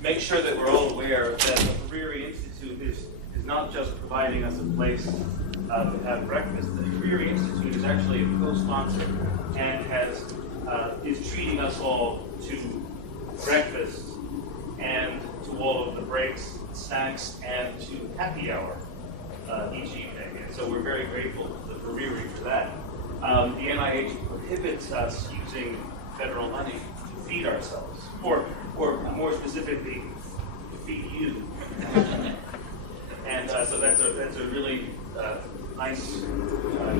Make sure that we're all aware that the Hariri Institute is not just providing us a place to have breakfast. The Hariri Institute is actually a co-sponsor and is treating us all to breakfast and to all of the breaks, snacks, and to happy hour each evening. And so we're very grateful to the Hariri for that. The NIH prohibits us using federal money to feed ourselves, or more specifically, to feed you. And so that's a really nice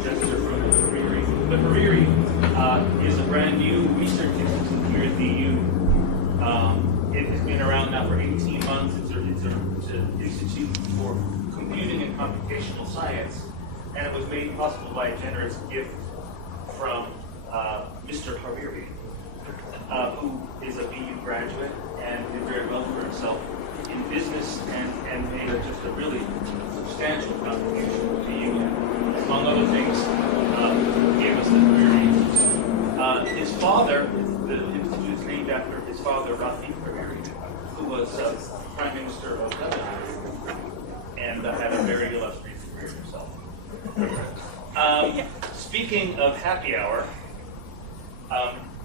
gesture from the Hariri. The Hariri is a brand new research institute here at the EU. It has been around now for 18 months. It's an institute for computing and computational science, and it was made possible by a generous gift from Mr. Hariri, who is a BU graduate and did very well for himself in business and made just a really substantial contribution to the EU. Among other things, gave us the Hariri. His father, the institute is named after his father, Rafiq Hariri, who was Prime Minister of Lebanon and had a very illustrious career himself. Speaking of happy hour,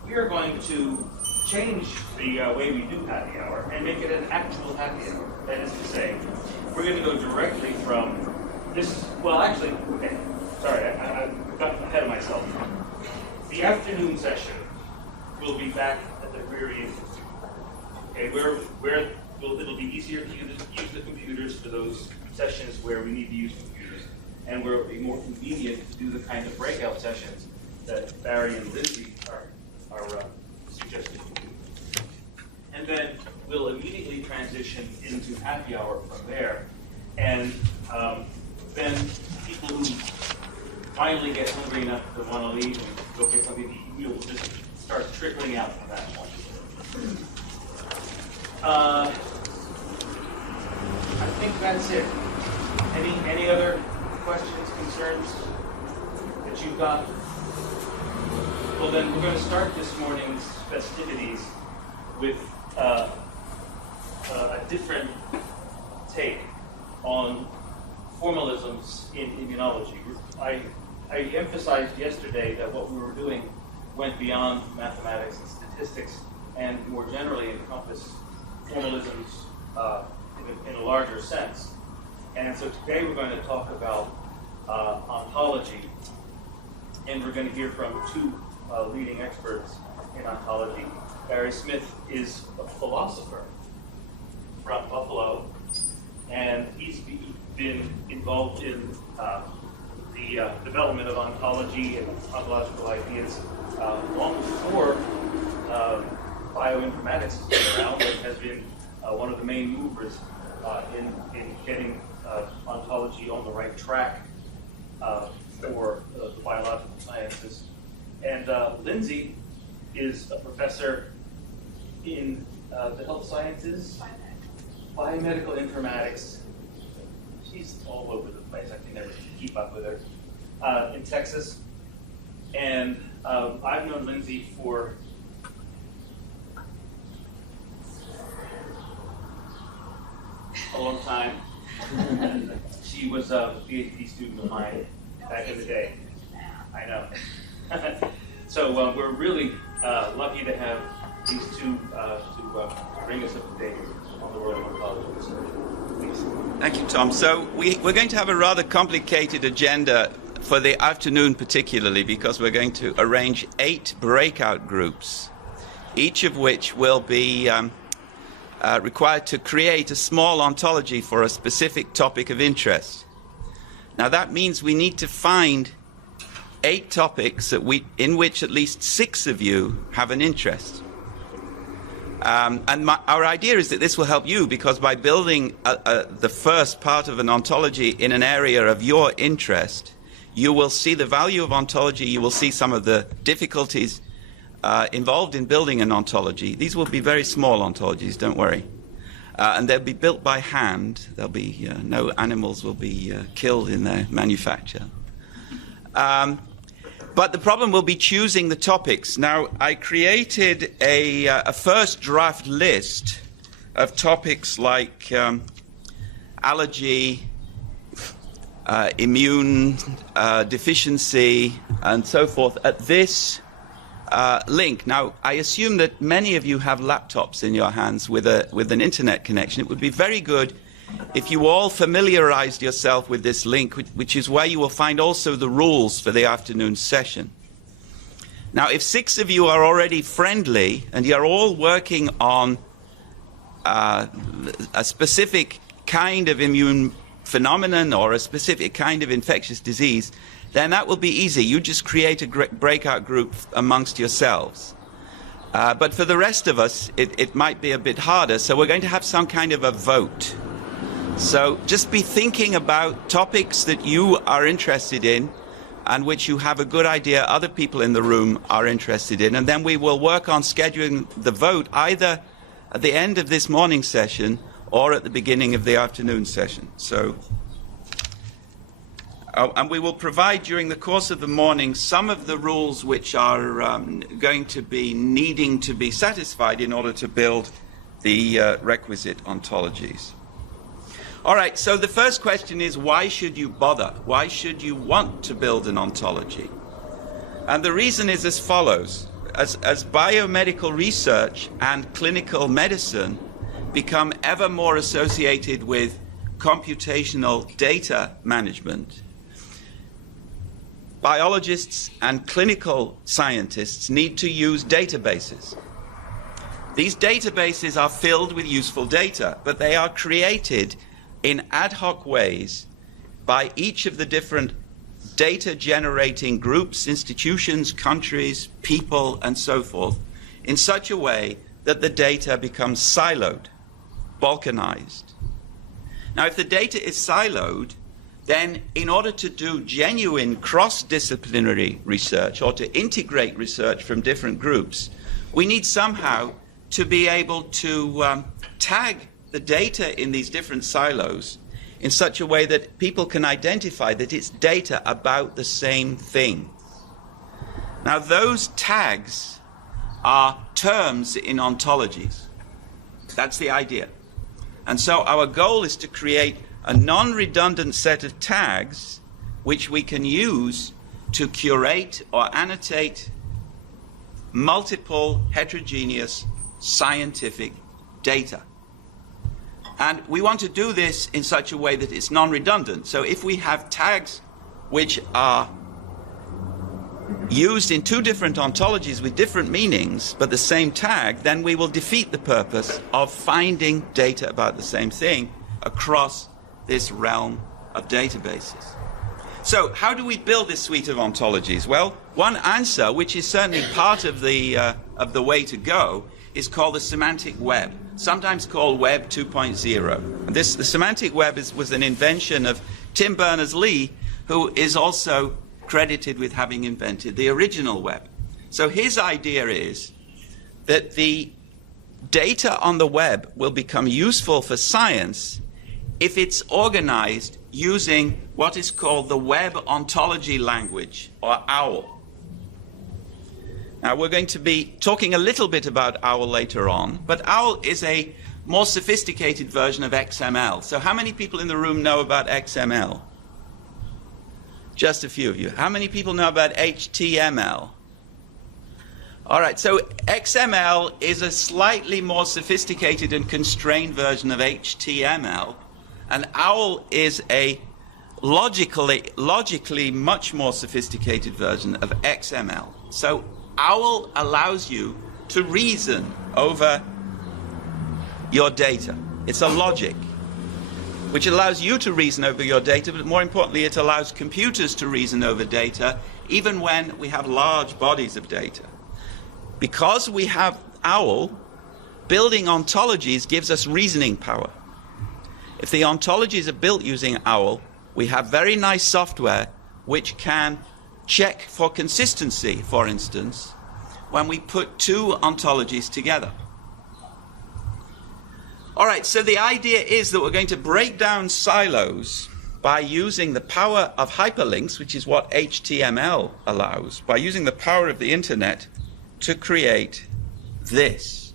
we are going to change the way we do happy hour and make it an actual happy hour. That is to say, we're going to go directly from this. Well, actually, okay. Sorry, I got ahead of myself. The afternoon session will be back at the Hariri Institute. Okay, where it'll be easier to use the computers for those sessions where we need to use computers, and where it'll be more convenient to do the kind of breakout sessions that Barry and Lindsay are suggesting. And then we'll immediately transition into happy hour from there, and then people who finally get hungry enough to want to leave and go get something to eat, will just start trickling out from that point. I think that's it. Any other questions, concerns that you've got? Well, then we're going to start this morning's festivities with a different take on formalisms in immunology. I emphasized yesterday that what we were doing went beyond mathematics and statistics and more generally encompassed formalisms in a larger sense. And so today we're going to talk about ontology, and we're going to hear from two leading experts in ontology. Barry Smith is a philosopher from Buffalo, and he's been involved in the development of ontology and ontological ideas long before bioinformatics has been around, but has been one of the main movers in getting ontology on the right track for the biological sciences. And Lindsay is a professor in the health sciences, biomedical informatics. She's all over the place. I can never keep up with her. In Texas. And I've known Lindsay for a long time. She was a PhD student of mine back in the day. I know. So we're really lucky to have these two to bring us up to date on the world of ontology research. Please. Thank you, Tom. So we're going to have a rather complicated agenda for the afternoon, particularly because we're going to arrange 8 breakout groups, each of which will be required to create a small ontology for a specific topic of interest. Now that means we need to find 8 topics in which at least 6 of you have an interest. And our idea is that this will help you, because by building the first part of an ontology in an area of your interest, you will see the value of ontology, you will see some of the difficulties involved in building an ontology. These will be very small ontologies, don't worry. And they'll be built by hand. There'll be no animals will be killed in their manufacture. But the problem will be choosing the topics. Now, I created a first draft list of topics like allergy, immune deficiency, and so forth at this link. Now, I assume that many of you have laptops in your hands with an internet connection. It would be very good if you all familiarized yourself with this link, which is where you will find also the rules for the afternoon session. Now, if 6 of you are already friendly and you're all working on a specific kind of immune phenomenon or a specific kind of infectious disease, then that will be easy. You just create a breakout group amongst yourselves. But for the rest of us, it might be a bit harder. So we're going to have some kind of a vote. So just be thinking about topics that you are interested in and which you have a good idea other people in the room are interested in. And then we will work on scheduling the vote either at the end of this morning session or at the beginning of the afternoon session. So, and we will provide during the course of the morning some of the rules which are going to be needing to be satisfied in order to build the requisite ontologies. All right, so the first question is, why should you bother? Why should you want to build an ontology? And the reason is as follows. As biomedical research and clinical medicine become ever more associated with computational data management, biologists and clinical scientists need to use databases. These databases are filled with useful data, but they are created in ad hoc ways by each of the different data generating groups, institutions, countries, people, and so forth, in such a way that the data becomes siloed, balkanized. Now, if the data is siloed, then in order to do genuine cross-disciplinary research or to integrate research from different groups, we need somehow to be able to tag the data in these different silos in such a way that people can identify that it's data about the same thing. Now, those tags are terms in ontologies. That's the idea. And so our goal is to create a non-redundant set of tags which we can use to curate or annotate multiple heterogeneous scientific data. And we want to do this in such a way that it's non-redundant. So if we have tags which are used in 2 different ontologies with different meanings, but the same tag, then we will defeat the purpose of finding data about the same thing across this realm of databases. So how do we build this suite of ontologies? Well, one answer, which is certainly part of the way to go, is called the Semantic Web, sometimes called Web 2.0. The Semantic Web was an invention of Tim Berners-Lee, who is also credited with having invented the original web. So his idea is that the data on the web will become useful for science if it's organized using what is called the web ontology language, or OWL. Now, we're going to be talking a little bit about OWL later on, but OWL is a more sophisticated version of XML. So how many people in the room know about XML? Just a few of you. How many people know about HTML? All right, so XML is a slightly more sophisticated and constrained version of HTML, and OWL is a logically much more sophisticated version of XML. So OWL allows you to reason over your data. It's a logic which allows you to reason over your data, but more importantly, it allows computers to reason over data, even when we have large bodies of data. Because we have OWL, building ontologies gives us reasoning power. If the ontologies are built using OWL, we have very nice software which can check for consistency, for instance, when we put 2 ontologies together. All right, so the idea is that we're going to break down silos by using the power of hyperlinks, which is what HTML allows, by using the power of the internet to create this.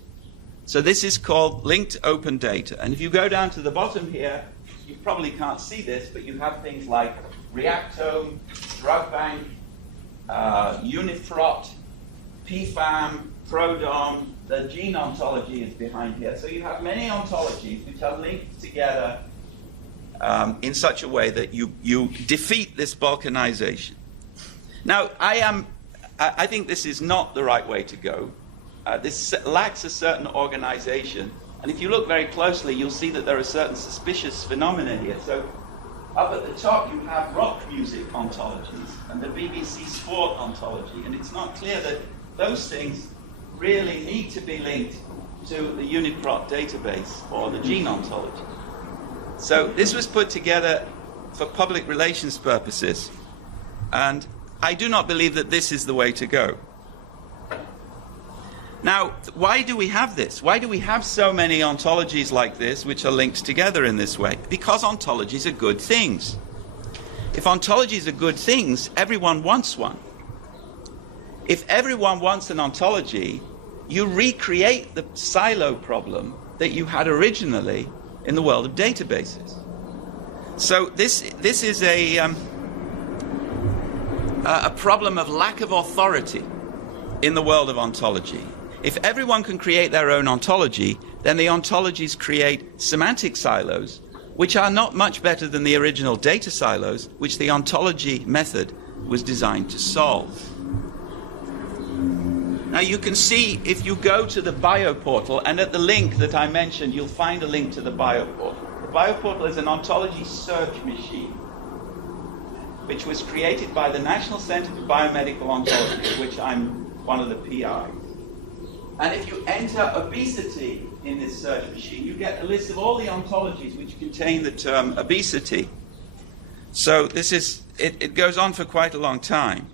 So this is called linked open data. And if you go down to the bottom here, you probably can't see this, but you have things like Reactome, Drug Bank, Unifrot, PFAM, Prodom, the gene ontology is behind here. So you have many ontologies which are linked together in such a way that you defeat this balkanization. Now, I think this is not the right way to go. This lacks a certain organization. And if you look very closely, you'll see that there are certain suspicious phenomena here. So up at the top, you have rock music ontologies and the BBC sport ontology. And it's not clear that those things really need to be linked to the Uniprot database or the gene ontology. So this was put together for public relations purposes. And I do not believe that this is the way to go. Now, why do we have this? Why do we have so many ontologies like this which are linked together in this way? Because ontologies are good things. If ontologies are good things, everyone wants one. If everyone wants an ontology, you recreate the silo problem that you had originally in the world of databases. So this is a problem of lack of authority in the world of ontology. If everyone can create their own ontology, then the ontologies create semantic silos, which are not much better than the original data silos, which the ontology method was designed to solve. Now you can see, if you go to the Bio Portal, and at the link that I mentioned, you'll find a link to the Bio Portal. The Bio Portal is an ontology search machine, which was created by the National Center for Biomedical Ontology, of which I'm one of the PIs. And if you enter obesity in this search machine, you get a list of all the ontologies which contain the term obesity. So this is, it goes on for quite a long time.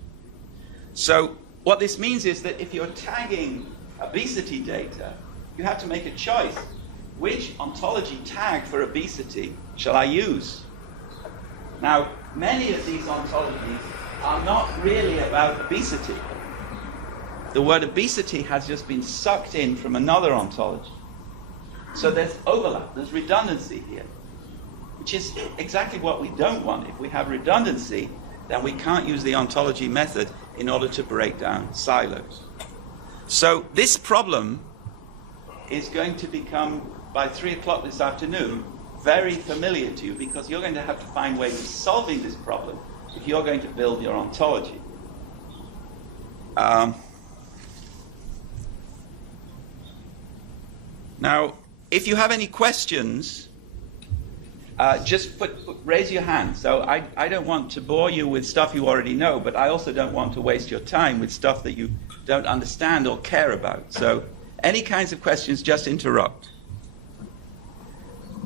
So what this means is that if you're tagging obesity data, you have to make a choice. Which ontology tag for obesity shall I use? Now, many of these ontologies are not really about obesity. The word obesity has just been sucked in from another ontology. So there's overlap, there's redundancy here, which is exactly what we don't want. If we have redundancy, then we can't use the ontology method in order to break down silos. So this problem is going to become, by 3 o'clock this afternoon, very familiar to you, because you're going to have to find ways of solving this problem if you're going to build your ontology. Now, if you have any questions, just raise your hand. So I don't want to bore you with stuff you already know, but I also don't want to waste your time with stuff that you don't understand or care about. So any kinds of questions, just interrupt.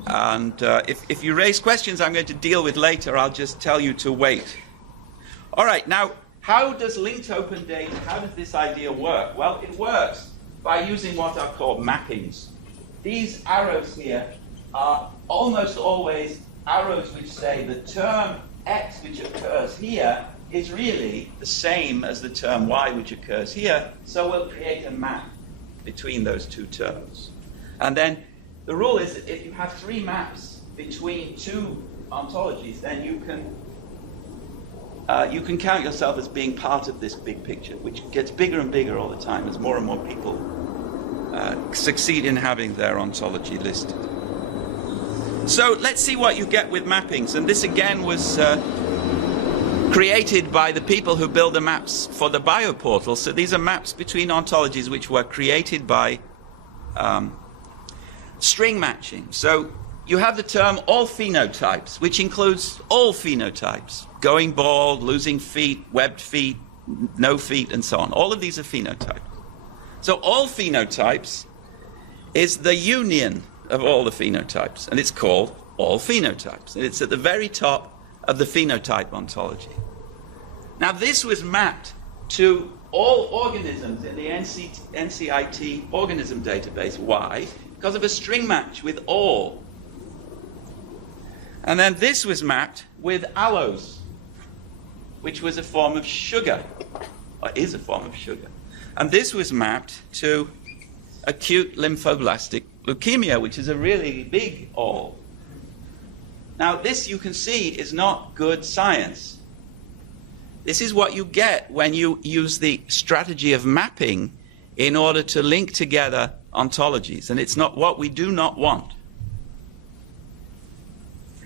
And if you raise questions I'm going to deal with later, I'll just tell you to wait. All right, now, how does linked open data, how does this idea work? Well, it works by using what are called mappings. These arrows here are almost always arrows which say the term X which occurs here is really the same as the term Y which occurs here, so we'll create a map between those two terms. And then the rule is that if you have 3 maps between 2 ontologies, then you can count yourself as being part of this big picture, which gets bigger and bigger all the time as more and more people succeed in having their ontology listed. So let's see what you get with mappings. And this again was created by the people who build the maps for the Bio Portal. So these are maps between ontologies which were created by string matching. So you have the term all phenotypes, which includes all phenotypes: going bald, losing feet, webbed feet, no feet, and so on. All of these are phenotypes. So all phenotypes is the union of all the phenotypes, and it's called all phenotypes. And it's at the very top of the phenotype ontology. Now this was mapped to all organisms in the NCIT organism database. Why? Because of a string match with all. And then this was mapped with allose, which was a form of sugar, or is a form of sugar. And this was mapped to acute lymphoblastic leukemia, which is a really big all. Now, this, you can see, is not good science. This is what you get when you use the strategy of mapping in order to link together ontologies, and it's not what we do not want.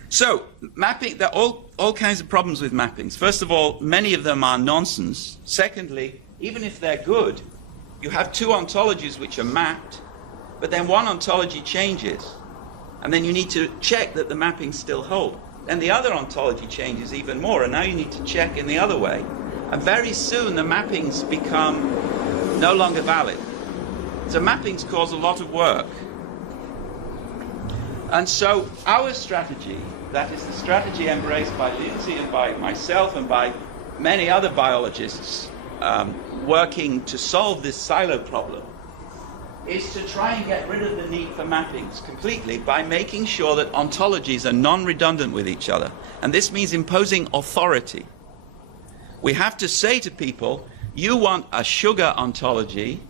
So, mapping, there are all kinds of problems with mappings. First of all, many of them are nonsense. Secondly, even if they're good, you have two ontologies which are mapped, but then one ontology changes, and then you need to check that the mappings still hold. Then the other ontology changes even more, and now you need to check in the other way. And very soon the mappings become no longer valid. So mappings cause a lot of work. And so our strategy, that is the strategy embraced by Lindsay and by myself and by many other biologists working to solve this silo problem, is to try and get rid of the need for mappings completely by making sure that ontologies are non-redundant with each other. And this means imposing authority. We have to say to people, you want a sugar ontology,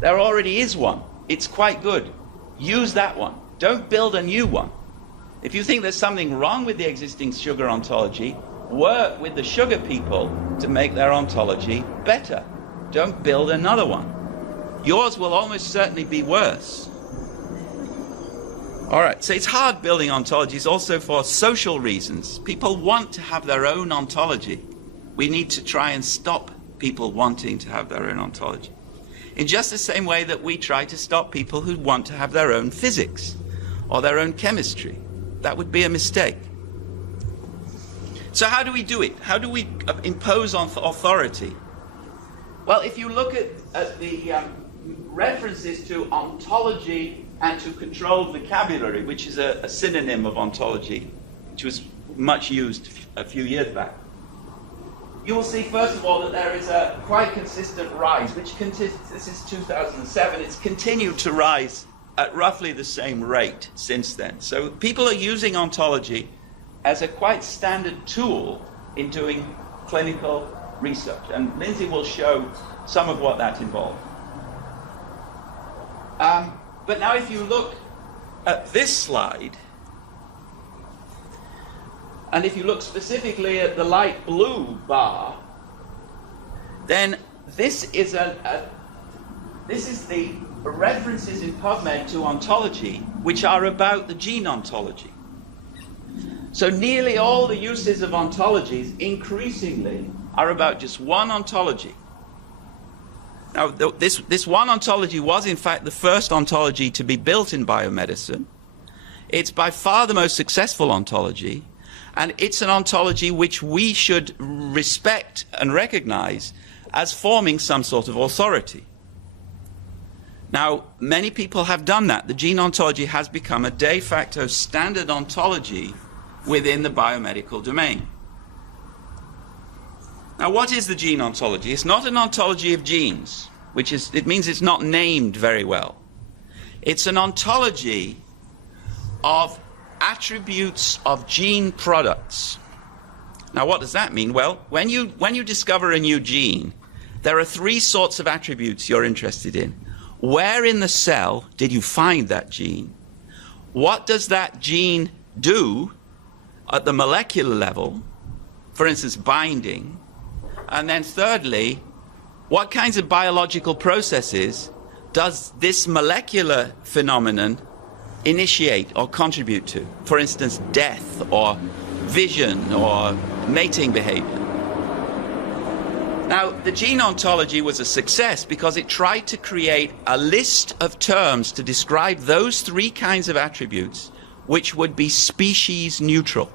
there already is one. It's quite good. Use that one. Don't build a new one. If you think there's something wrong with the existing sugar ontology, work with the sugar people to make their ontology better. Don't build another one. Yours will almost certainly be worse. All right, so it's hard building ontologies also for social reasons. People want to have their own ontology. We need to try and stop people wanting to have their own ontology. In just the same way that we try to stop people who want to have their own physics or their own chemistry. That would be a mistake. So how do we do it? How do we impose on authority? Well, if you look at the references to ontology and to controlled vocabulary, which is a synonym of ontology, which was much used a few years back, you will see, first of all, that there is a quite consistent rise, which this is 2007, it's continued to rise at roughly the same rate since then. So people are using ontology as a quite standard tool in doing clinical research, and Lindsay will show some of what that involved. But now if you look at this slide, and if you look specifically at the light blue bar, then this is the references in PubMed to ontology, which are about the gene ontology. So nearly all the uses of ontologies increasingly are about just one ontology. Now, this one ontology was, in fact, the first ontology to be built in biomedicine. It's by far the most successful ontology, and it's an ontology which we should respect and recognize as forming some sort of authority. Now, many people have done that. The gene ontology has become a de facto standard ontology within the biomedical domain. Now, what is the gene ontology? It's not an ontology of genes, it means it's not named very well. It's an ontology of attributes of gene products. Now, what does that mean? Well, when you discover a new gene, there are three sorts of attributes you're interested in. Where in the cell did you find that gene? What does that gene do at the molecular level? For instance, binding. And then thirdly, what kinds of biological processes does this molecular phenomenon initiate or contribute to? For instance, death or vision or mating behavior. Now, the gene ontology was a success because it tried to create a list of terms to describe those three kinds of attributes which would be species neutral.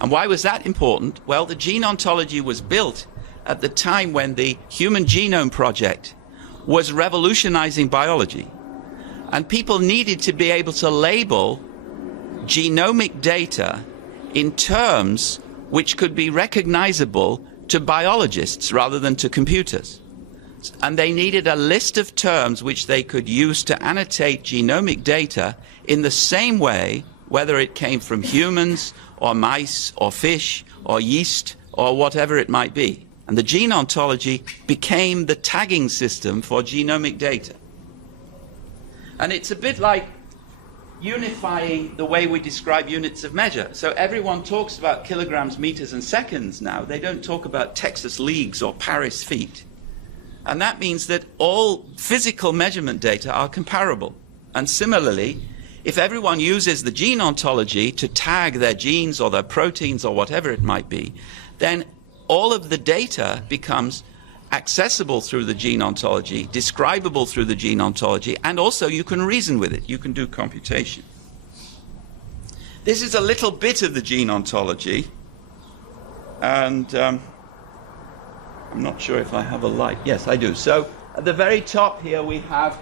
And why was that important? Well, the gene ontology was built at the time when the Human Genome Project was revolutionizing biology. And people needed to be able to label genomic data in terms which could be recognizable to biologists rather than to computers. And they needed a list of terms which they could use to annotate genomic data in the same way, whether it came from humans or mice or fish or yeast or whatever it might be. And the gene ontology became the tagging system for genomic data. And it's a bit like unifying the way we describe units of measure. So everyone talks about kilograms, meters, and seconds now. They don't talk about Texas leagues or Paris feet. And that means that all physical measurement data are comparable. And similarly, if everyone uses the gene ontology to tag their genes or their proteins or whatever it might be, then all of the data becomes accessible through the gene ontology, describable through the gene ontology, and also you can reason with it. You can do computation. This is a little bit of the gene ontology, and I'm not sure if I have a light. Yes, I do. So at the very top here we have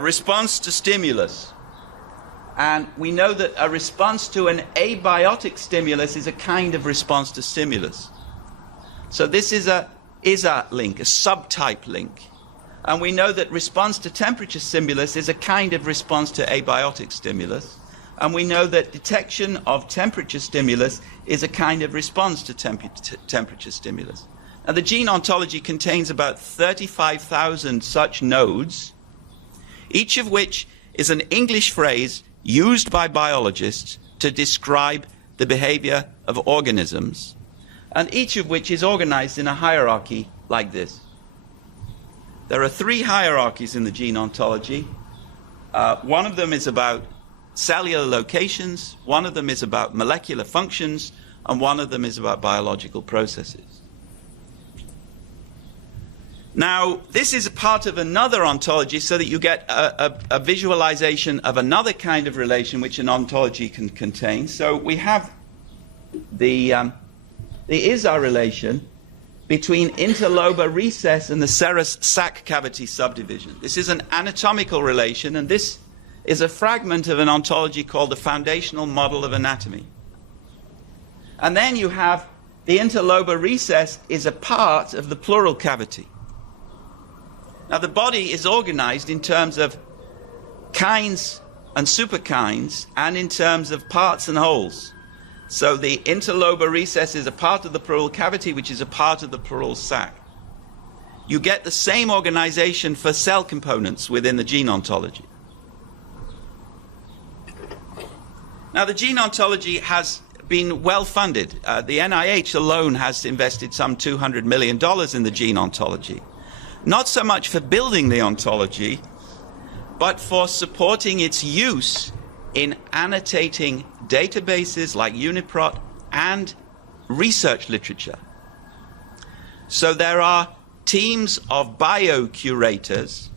response to stimulus. And we know that a response to an abiotic stimulus is a kind of response to stimulus. So this is a link, a subtype link. And we know that response to temperature stimulus is a kind of response to abiotic stimulus. And we know that detection of temperature stimulus is a kind of response to temperature stimulus. Now, the gene ontology contains about 35,000 such nodes, each of which is an English phrase used by biologists to describe the behavior of organisms, and each of which is organized in a hierarchy like this. There are 3 hierarchies in the gene ontology. One of them is about cellular locations, one of them is about molecular functions, and one of them is about biological processes. Now, this is a part of another ontology so that you get a visualization of another kind of relation which an ontology can contain. So we have the is-our relation between interlobar recess and the serous sac cavity subdivision. This is an anatomical relation, and this is a fragment of an ontology called the foundational model of anatomy. And then you have the interlobar recess is a part of the pleural cavity. Now, the body is organized in terms of kinds and superkinds and in terms of parts and wholes. So the interlobar recess is a part of the pleural cavity, which is a part of the pleural sac. You get the same organization for cell components within the gene ontology. Now, the gene ontology has been well funded. The NIH alone has invested some $200 million in the gene ontology. Not so much for building the ontology, but for supporting its use in annotating databases like UniProt and research literature. So there are teams of biocurators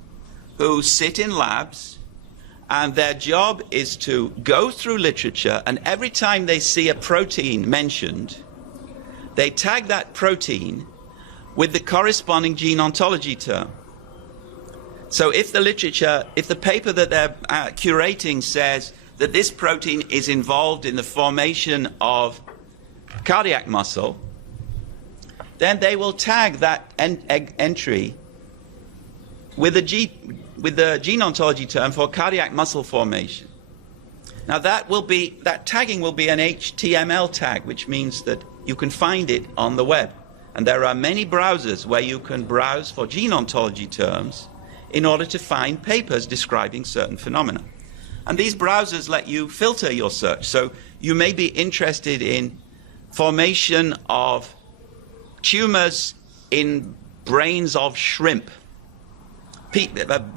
who sit in labs, and their job is to go through literature, and every time they see a protein mentioned, they tag that protein with the corresponding gene ontology term. So if the paper that they're curating says that this protein is involved in the formation of cardiac muscle, then they will tag that entry with the gene ontology term for cardiac muscle formation. Now that tagging will be an HTML tag, which means that you can find it on the web. And there are many browsers where you can browse for gene ontology terms in order to find papers describing certain phenomena. And these browsers let you filter your search. So you may be interested in formation of tumors in brains of shrimp,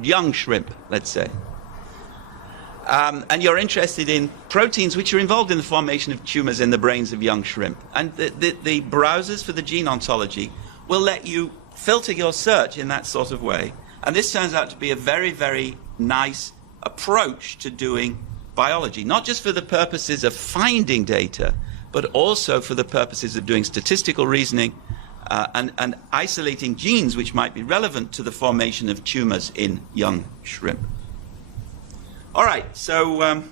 young shrimp, let's say. And you're interested in proteins which are involved in the formation of tumors in the brains of young shrimp. And the browsers for the gene ontology will let you filter your search in that sort of way. And this turns out to be a very, very nice approach to doing biology, not just for the purposes of finding data, but also for the purposes of doing statistical reasoning and isolating genes which might be relevant to the formation of tumors in young shrimp. All right, so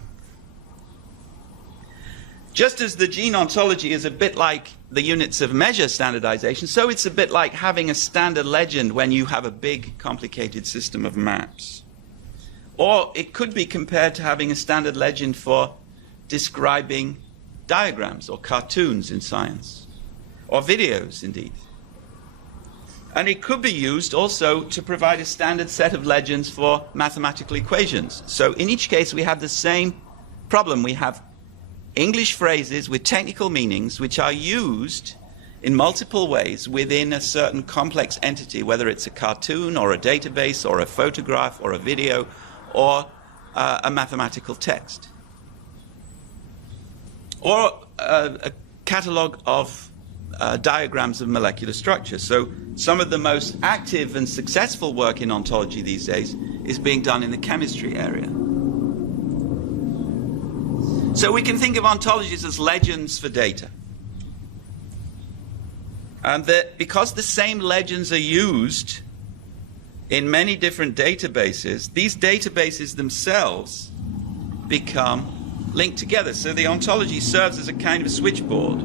just as the gene ontology is a bit like the units of measure standardization, so it's a bit like having a standard legend when you have a big, complicated system of maps. Or it could be compared to having a standard legend for describing diagrams or cartoons in science, or videos, indeed. And it could be used also to provide a standard set of legends for mathematical equations. So in each case, we have the same problem. We have English phrases with technical meanings which are used in multiple ways within a certain complex entity, whether it's a cartoon or a database or a photograph or a video or a mathematical text. Or a catalog of diagrams of molecular structure. So some of the most active and successful work in ontology these days is being done in the chemistry area. So we can think of ontologies as legends for data. And that because the same legends are used in many different databases, these databases themselves become linked together. So the ontology serves as a kind of switchboard.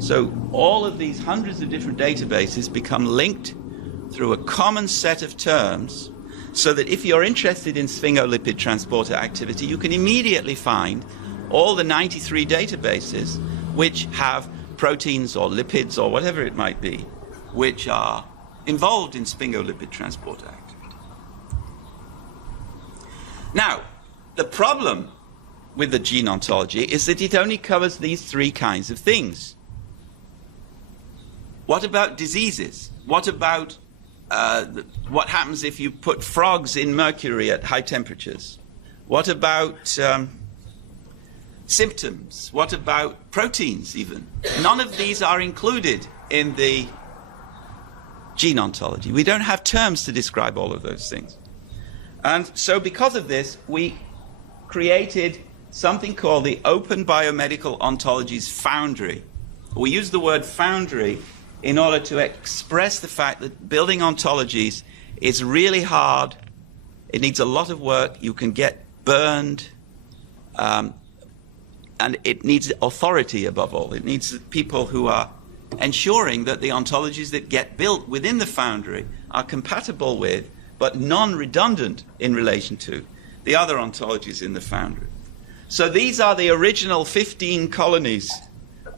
So all of these hundreds of different databases become linked through a common set of terms, so that if you're interested in sphingolipid transporter activity, you can immediately find all the 93 databases which have proteins or lipids or whatever it might be, which are involved in sphingolipid transporter activity. Now, the problem with the gene ontology is that it only covers these three kinds of things. What about diseases? What about what happens if you put frogs in mercury at high temperatures? What about symptoms? What about proteins even? None of these are included in the gene ontology. We don't have terms to describe all of those things. And so because of this, we created something called the Open Biomedical Ontologies Foundry. We use the word foundry in order to express the fact that building ontologies is really hard. It needs a lot of work. You can get burned. And it needs authority above all. It needs people who are ensuring that the ontologies that get built within the foundry are compatible with, but non-redundant in relation to, the other ontologies in the foundry. So these are the original 15 colonies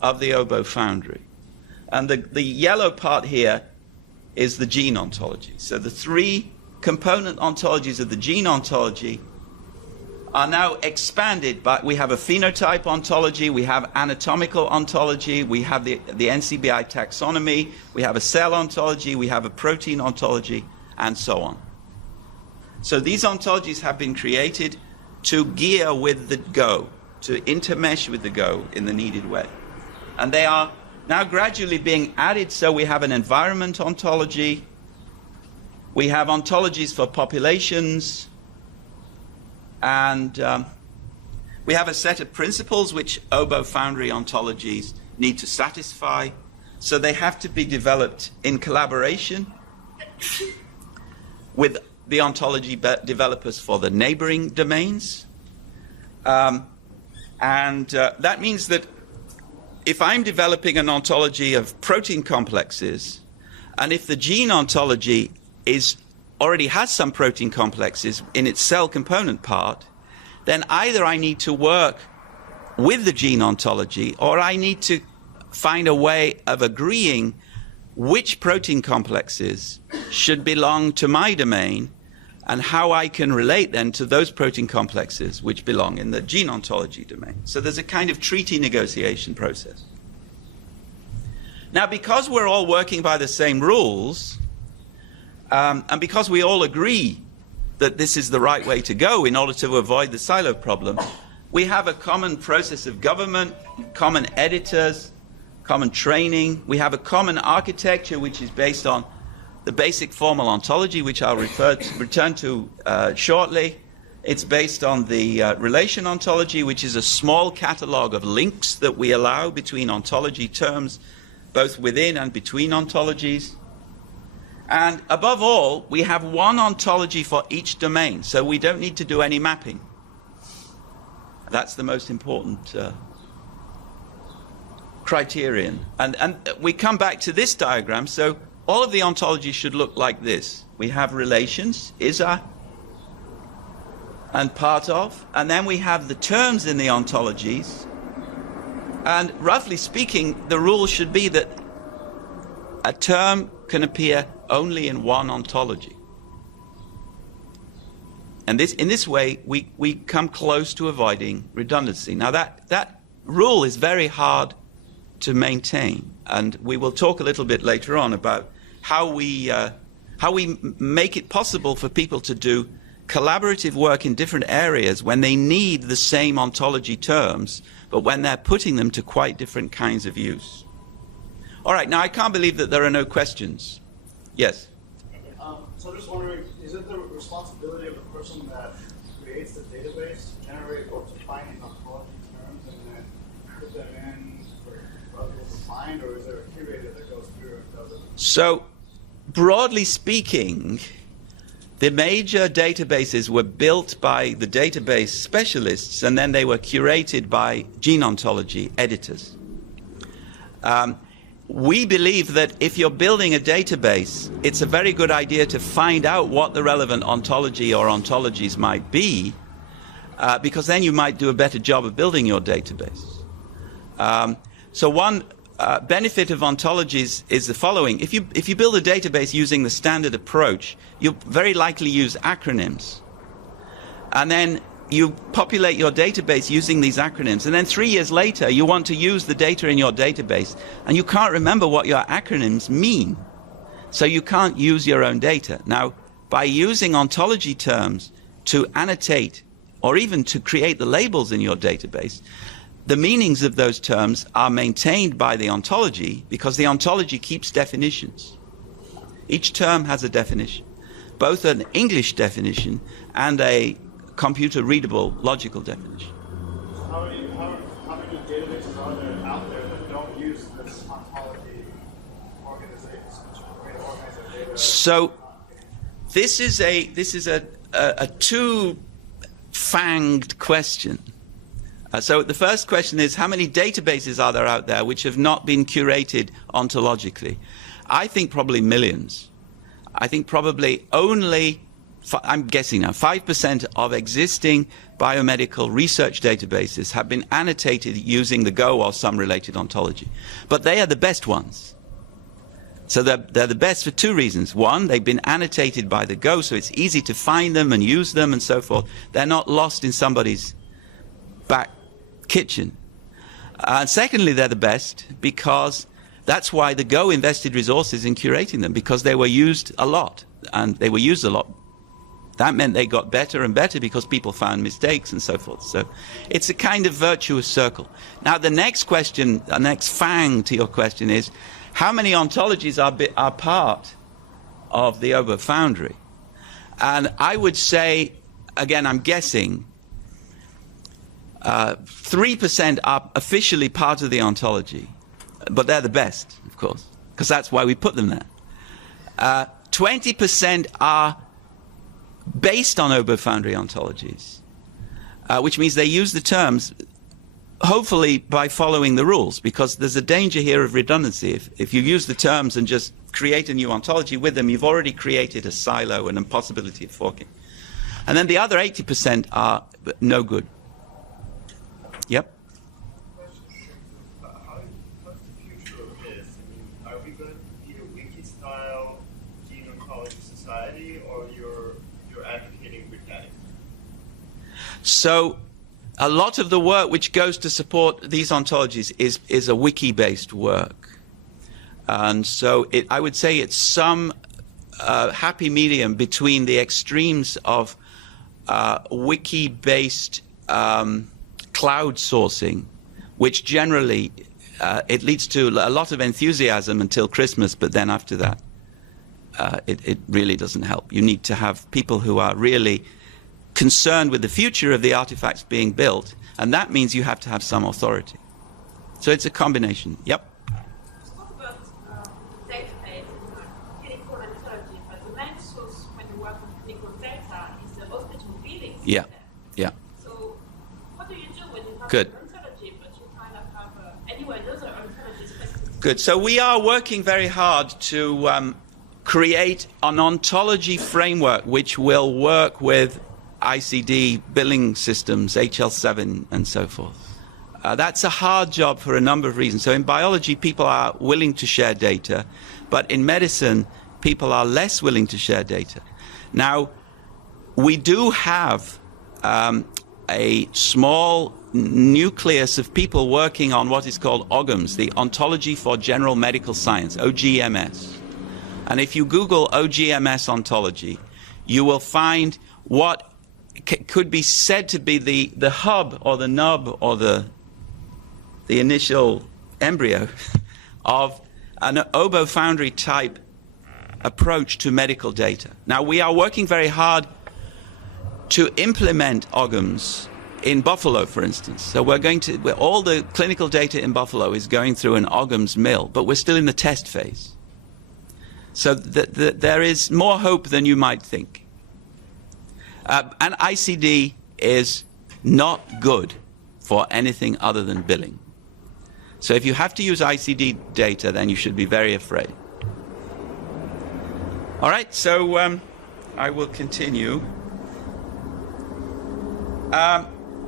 of the OBO foundry. And the yellow part here is the gene ontology. So the three component ontologies of the gene ontology are now expanded, but we have a phenotype ontology, we have anatomical ontology, we have the Ncbi taxonomy, we have a cell ontology, we have a protein ontology, and so on. So these ontologies have been created to gear with the Go, to intermesh with the Go in the needed way. And they are now gradually being added, so we have an environment ontology, we have ontologies for populations, and we have a set of principles which OBO foundry ontologies need to satisfy. So they have to be developed in collaboration with the ontology developers for the neighboring domains. That means that if I'm developing an ontology of protein complexes, and if the gene ontology already has some protein complexes in its cell component part, then either I need to work with the gene ontology, or I need to find a way of agreeing which protein complexes should belong to my domain and how I can relate then to those protein complexes which belong in the gene ontology domain. So there's a kind of treaty negotiation process. Now, because we're all working by the same rules, and because we all agree that this is the right way to go in order to avoid the silo problem, we have a common process of government, common editors, common training. We have a common architecture which is based on the basic formal ontology, which I'll return to shortly. It's based on the relation ontology, which is a small catalog of links that we allow between ontology terms, both within and between ontologies. And above all, we have one ontology for each domain, so we don't need to do any mapping. That's the most important criterion. And we come back to this diagram, so all of the ontologies should look like this. We have relations, is-a, and part of, and then we have the terms in the ontologies. And roughly speaking, the rule should be that a term can appear only in one ontology. And in this way, we come close to avoiding redundancy. Now, that rule is very hard to maintain, and we will talk a little bit later on about how we make it possible for people to do collaborative work in different areas when they need the same ontology terms, but when they're putting them to quite different kinds of use. All right, now I can't believe that there are no questions. Yes? So I'm just wondering, is it the responsibility of the person that creates the database to generate or to find these ontology terms and then put them in for other people to find, or is there a curator that goes through and does it? So, broadly speaking, the major databases were built by the database specialists, and then they were curated by gene ontology editors. We believe that if you're building a database, it's a very good idea to find out what the relevant ontology or ontologies might be, because then you might do a better job of building your database. So one benefit of ontologies is the following. If you build a database using the standard approach, you'll very likely use acronyms. And then you populate your database using these acronyms. And then 3 years later, you want to use the data in your database, and you can't remember what your acronyms mean. So you can't use your own data. Now, by using ontology terms to annotate or even to create the labels in your database, the meanings of those terms are maintained by the ontology because the ontology keeps definitions. Each term has a definition, both an English definition and a computer-readable logical definition. How many databases are there out there that don't use this ontology organization way to organize their data? So this is a two-fanged question. So the first question is, how many databases are there out there which have not been curated ontologically? I think probably millions. I think probably only, I'm guessing now, 5% of existing biomedical research databases have been annotated using the Go or some related ontology. But they are the best ones. So they're the best for two reasons. One, they've been annotated by the Go, so it's easy to find them and use them and so forth. They're not lost in somebody's back kitchen. And secondly, they're the best because that's why the Go invested resources in curating them, because they were used a lot, and they were used a lot. That meant they got better and better because people found mistakes and so forth. So it's a kind of virtuous circle. Now the next question, the next fang to your question is, how many ontologies are part of the Ober Foundry? And I would say, again, I'm guessing, 3% are officially part of the ontology, but they're the best, of course, because that's why we put them there. 20% are based on Ober Foundry ontologies, which means they use the terms, hopefully by following the rules, because there's a danger here of redundancy. If you use the terms and just create a new ontology with them, you've already created a silo and a possibility of forking. And then the other 80% are no good. Yep. What's the future of this? I mean, are we going to be a wiki-style gene oncology society, or you're advocating redundancy? So a lot of the work which goes to support these ontologies is a wiki-based work. And so I would say it's some happy medium between the extremes of wiki-based cloud sourcing, which generally it leads to a lot of enthusiasm until Christmas, but then after that it really doesn't help. You need to have people who are really concerned with the future of the artifacts being built, and that means you have to have some authority. So it's a combination. Yep. Talk about database and clinical ontology, but the main source when you work on clinical data is the hospital buildings. Yeah. Yeah. So what do you do when you have Good. an ontology, but you kind of have anyway another ontology specific? Good. So we are working very hard to create an ontology framework which will work with ICD billing systems, HL7, and so forth. That's a hard job for a number of reasons. So in biology, people are willing to share data, But in medicine, people are less willing to share data. Now, we do have a small nucleus of people working on what is called OGMS, the Ontology for General Medical Science, OGMS. And if you Google OGMS ontology, you will find what could be said to be the hub or the nub or the initial embryo of an oboe foundry type approach to medical data. Now, we are working very hard to implement OGMS in Buffalo, for instance. So all the clinical data in Buffalo is going through an OGMS mill, but we're still in the test phase. So there is more hope than you might think. And ICD is not good for anything other than billing. So if you have to use ICD data, then you should be very afraid. All right, so I will continue.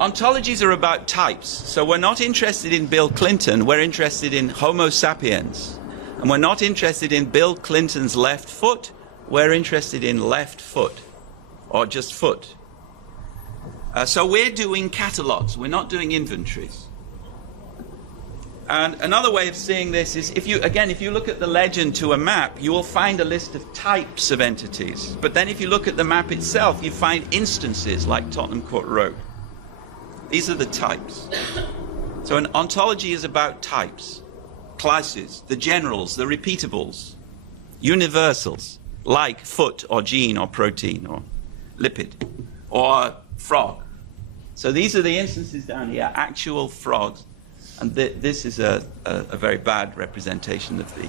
Ontologies are about types. So we're not interested in Bill Clinton, we're interested in Homo sapiens. And we're not interested in Bill Clinton's left foot, we're interested in left foot, or just foot. So we're doing catalogs, we're not doing inventories. And another way of seeing this is, if you look at the legend to a map, you will find a list of types of entities. But then if you look at the map itself, you find instances like Tottenham Court Road. These are the types. So an ontology is about types, classes, the generals, the repeatables, universals, like foot or gene or protein or lipid or frog. So these are the instances down here, actual frogs. And this is a very bad representation of the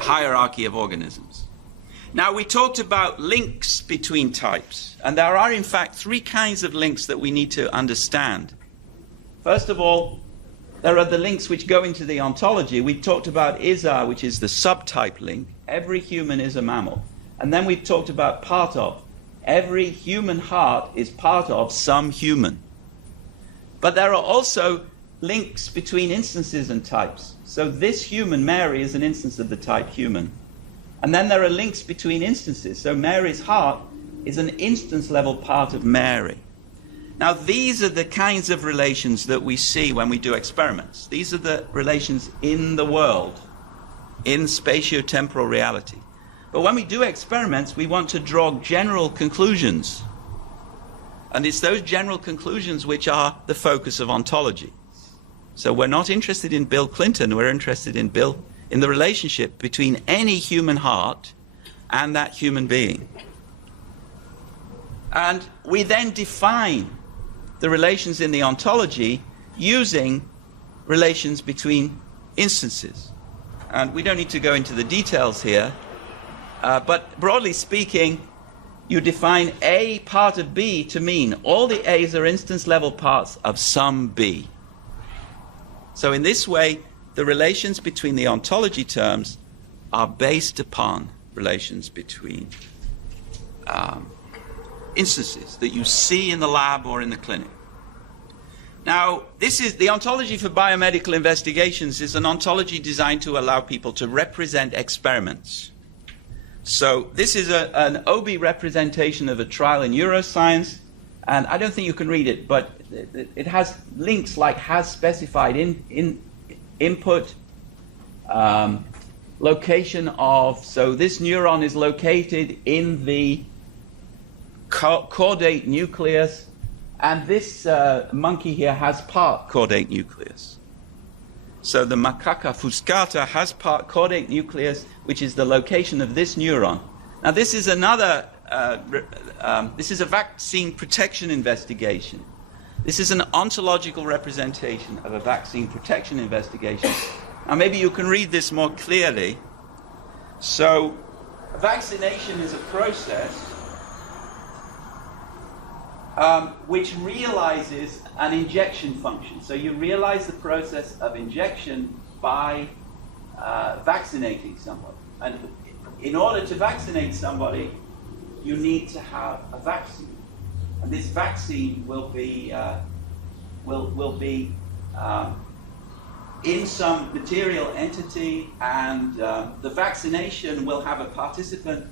hierarchy of organisms. Now, we talked about links between types, and there are, in fact, 3 kinds of links that we need to understand. First of all, there are the links which go into the ontology. We talked about ISA, which is the subtype link. Every human is a mammal. And then we've talked about part of. Every human heart is part of some human. But there are also links between instances and types. So this human, Mary, is an instance of the type human. And then there are links between instances. So Mary's heart is an instance-level part of Mary. Now, these are the kinds of relations that we see when we do experiments. These are the relations in the world, in spatio-temporal reality. But when we do experiments, we want to draw general conclusions. And it's those general conclusions which are the focus of ontology. So we're not interested in Bill Clinton, we're interested in the relationship between any human heart and that human being. And we then define the relations in the ontology using relations between instances. And we don't need to go into the details here, but broadly speaking, you define A part of B to mean all the A's are instance-level parts of some B. So in this way, the relations between the ontology terms are based upon relations between instances that you see in the lab or in the clinic. Now, this is the ontology for biomedical investigations is an ontology designed to allow people to represent experiments. So this is an OB representation of a trial in neuroscience, and I don't think you can read it, but it has links like has specified in input, location of, so this neuron is located in the caudate nucleus, and this monkey here has part caudate nucleus. So the macaca fuscata has part caudate nucleus, which is the location of this neuron. Now this is another, this is a vaccine protection investigation. This is an ontological representation of a vaccine protection investigation. Now maybe you can read this more clearly. So vaccination is a process which realizes an injection function. So you realize the process of injection by vaccinating somebody. And in order to vaccinate somebody, you need to have a vaccine. And this vaccine will be in some material entity, and the vaccination will have a participant,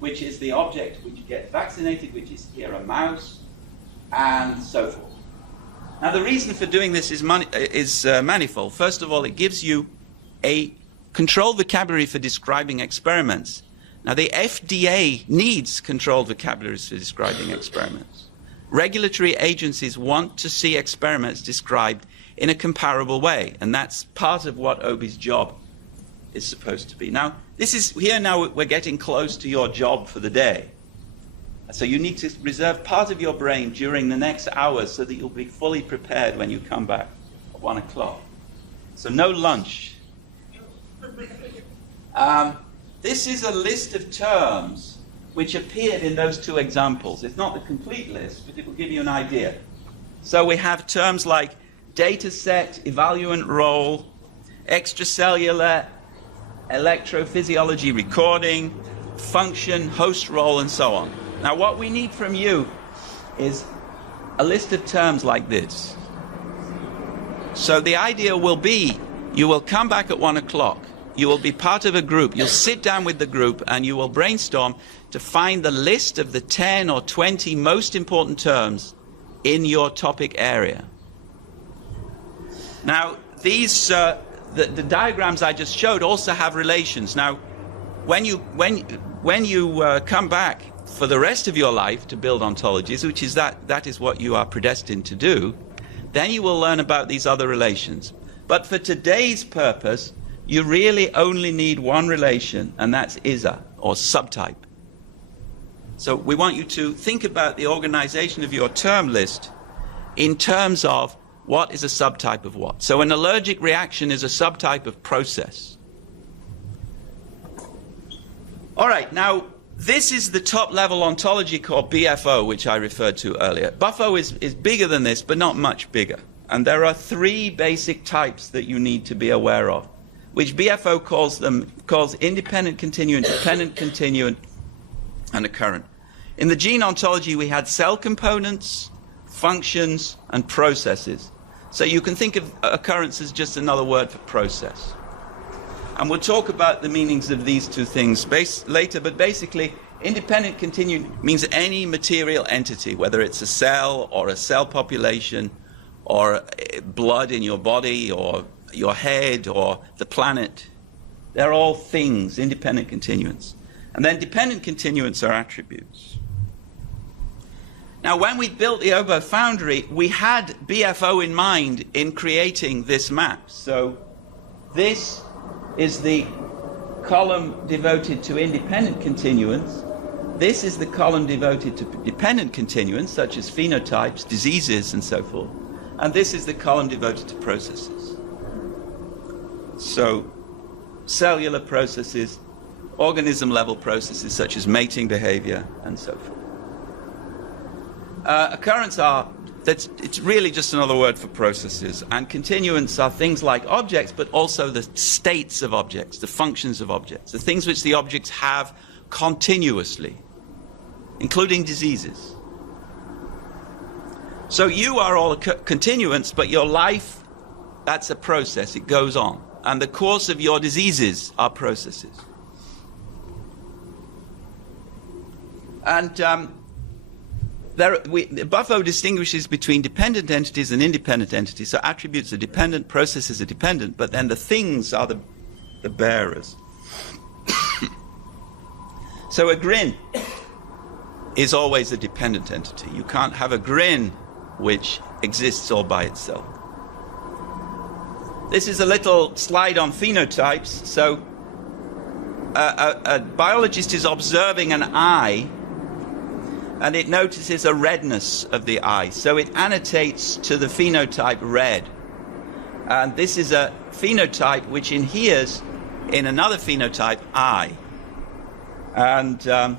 which is the object which gets vaccinated, which is here a mouse, and so forth. Now, the reason for doing this is manifold. First of all, it gives you a controlled vocabulary for describing experiments. Now, the FDA needs controlled vocabularies for describing experiments. Regulatory agencies want to see experiments described in a comparable way, and that's part of what OBI's job is supposed to be. Now, now we're getting close to your job for the day. So you need to reserve part of your brain during the next hours so that you'll be fully prepared when you come back at 1 o'clock. So no lunch. This is a list of terms which appeared in those two examples. It's not the complete list, but it will give you an idea. So we have terms like data set, evaluant role, extracellular, electrophysiology recording, function, host role, and so on. Now, what we need from you is a list of terms like this. So the idea will be you will come back at 1 o'clock. You will be part of a group. You'll sit down with the group and you will brainstorm to find the list of the 10 or 20 most important terms in your topic area. Now, these the diagrams I just showed also have relations. Now, when you come back for the rest of your life to build ontologies, which is that is what you are predestined to do, then you will learn about these other relations. But for today's purpose, you really only need one relation, and that's ISA, or subtype. So we want you to think about the organization of your term list in terms of what is a subtype of what. So an allergic reaction is a subtype of process. All right, now this is the top-level ontology called BFO, which I referred to earlier. BFO is bigger than this, but not much bigger. And there are 3 basic types that you need to be aware of, which BFO calls independent continuant, dependent continuant, and occurrent. In the gene ontology, we had cell components, functions, and processes. So you can think of occurrence as just another word for process. And we'll talk about the meanings of these two things later, but basically, independent continuant means any material entity, whether it's a cell or a cell population or blood in your body or your head or the planet. They're all things, independent continuants. And then dependent continuants are attributes. Now, when we built the OBO Foundry, we had BFO in mind in creating this map. So this is the column devoted to independent continuants. This is the column devoted to dependent continuants, such as phenotypes, diseases, and so forth. And this is the column devoted to processes. So cellular processes, organism-level processes, such as mating behavior, and so forth. Occurrents it's really just another word for processes. And continuants are things like objects, but also the states of objects, the functions of objects, the things which the objects have continuously, including diseases. So you are all continuants, but your life, that's a process. It goes on. And the course of your diseases are processes. And BFO distinguishes between dependent entities and independent entities. So attributes are dependent, processes are dependent, but then the things are the bearers. So a grin is always a dependent entity. You can't have a grin which exists all by itself. This is a little slide on phenotypes. So a biologist is observing an eye, and it notices a redness of the eye. So it annotates to the phenotype red. And this is a phenotype which inheres in another phenotype, eye. And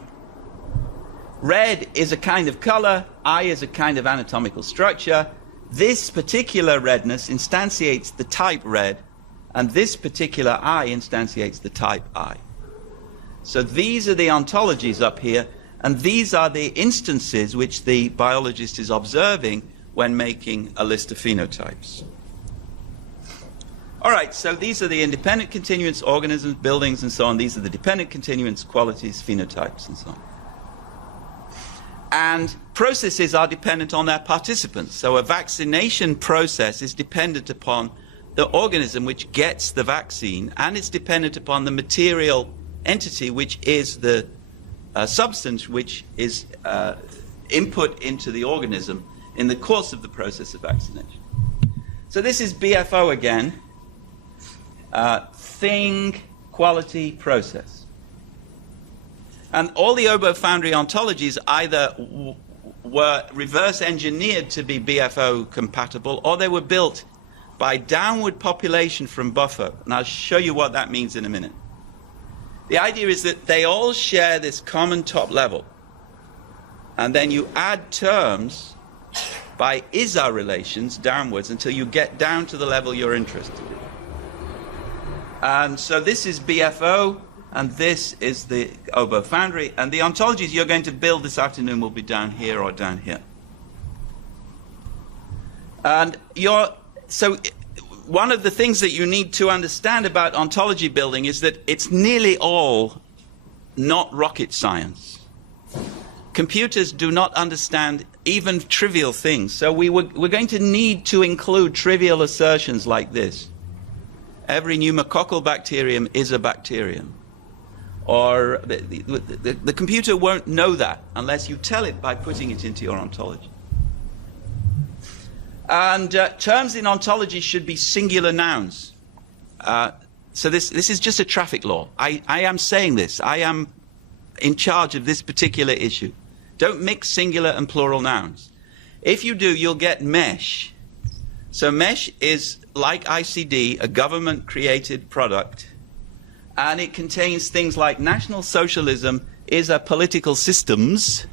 red is a kind of color, eye is a kind of anatomical structure. This particular redness instantiates the type red, and this particular eye instantiates the type eye. So these are the ontologies up here, and these are the instances which the biologist is observing when making a list of phenotypes. All right, so these are the independent continuants, organisms, buildings, and so on. These are the dependent continuants, qualities, phenotypes, and so on. And processes are dependent on their participants. So a vaccination process is dependent upon the organism which gets the vaccine, and it's dependent upon the material entity, which is the substance which is input into the organism in the course of the process of vaccination. So this is BFO again. Thing, quality, process. And all the Obo Foundry ontologies either were reverse engineered to be BFO compatible, or they were built by downward population from Buffo. And I'll show you what that means in a minute. The idea is that they all share this common top level. And then you add terms by ISA relations downwards until you get down to the level you're interested in. And so this is BFO, and this is the Obo Foundry. And the ontologies you're going to build this afternoon will be down here or down here. And so one of the things that you need to understand about ontology building is that it's nearly all not rocket science. Computers do not understand even trivial things. So we're going to need to include trivial assertions like this. Every pneumococcal bacterium is a bacterium. Or the computer won't know that unless you tell it by putting it into your ontology. And terms in ontology should be singular nouns. So this is just a traffic law. I am saying this. I am in charge of this particular issue. Don't mix singular and plural nouns. If you do, you'll get mesh. So mesh is, like ICD, a government-created product. And it contains things like National Socialism is a political systems.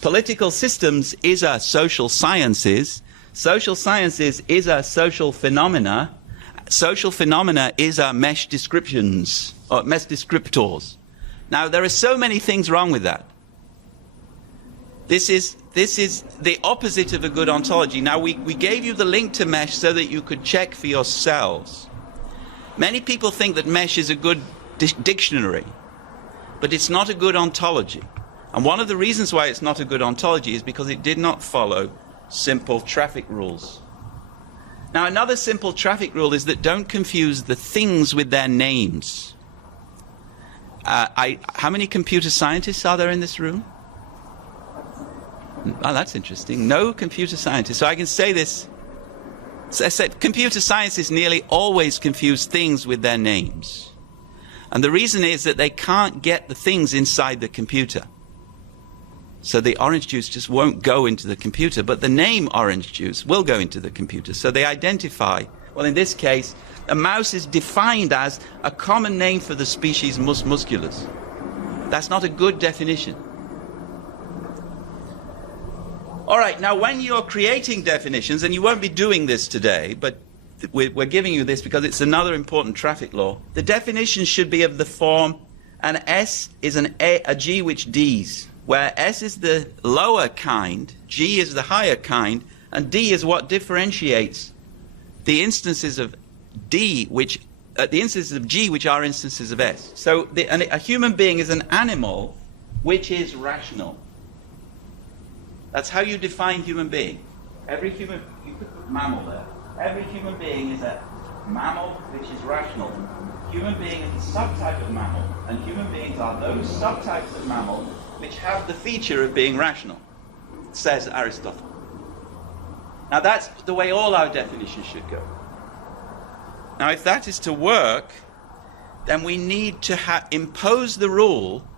Political systems is a social sciences. Social sciences is a social phenomena. Social phenomena is a mesh descriptions, or mesh descriptors. Now, there are so many things wrong with that. This is the opposite of a good ontology. Now, we gave you the link to mesh so that you could check for yourselves. Many people think that mesh is a good dictionary, but it's not a good ontology. And one of the reasons why it's not a good ontology is because it did not follow simple traffic rules. Now, another simple traffic rule is that don't confuse the things with their names. How many computer scientists are there in this room? Oh, that's interesting. No computer scientists. So I can say this. So I said computer scientists nearly always confuse things with their names. And the reason is that they can't get the things inside the computer. So the orange juice just won't go into the computer, but the name orange juice will go into the computer. So they identify, well, in this case, a mouse is defined as a common name for the species Mus musculus. That's not a good definition. All right, now when you're creating definitions, and you won't be doing this today, but we're giving you this because it's another important traffic law, the definition should be of the form, an S is a G which Ds, where S is the lower kind, G is the higher kind, and D is what differentiates the instances of D, which the instances of G, which are instances of S. So a human being is an animal which is rational. That's how you define human being. Every human, you could put mammal there. Every human being is a mammal which is rational. Human being is a subtype of mammal, and human beings are those subtypes of mammal which have the feature of being rational, says Aristotle. Now that's the way all our definitions should go. Now if that is to work, then we need to impose the rule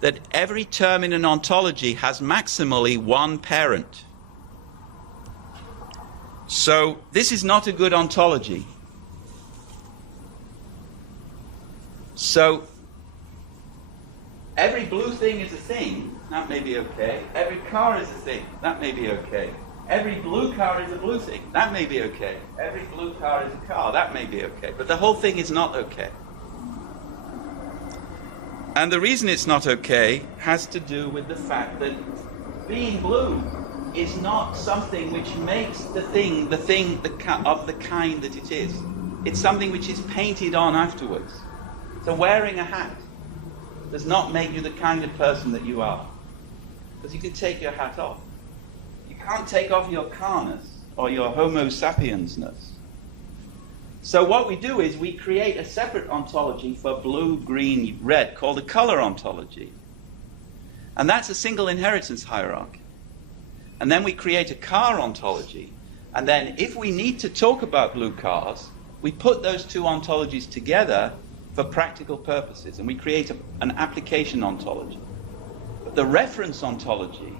that every term in an ontology has maximally one parent. So this is not a good ontology. So every blue thing is a thing, that may be okay. Every car is a thing, that may be okay. Every blue car is a blue thing, that may be okay. Every blue car is a car, that may be okay. But the whole thing is not okay. And the reason it's not okay has to do with the fact that being blue is not something which makes the thing of the kind that it is. It's something which is painted on afterwards. So wearing a hat does not make you the kind of person that you are. Because you can take your hat off. You can't take off your carness or your homo sapiensness. So what we do is we create a separate ontology for blue, green, red called a color ontology. And that's a single inheritance hierarchy. And then we create a car ontology. And then if we need to talk about blue cars, we put those two ontologies together for practical purposes. And we create an application ontology. But the reference ontology,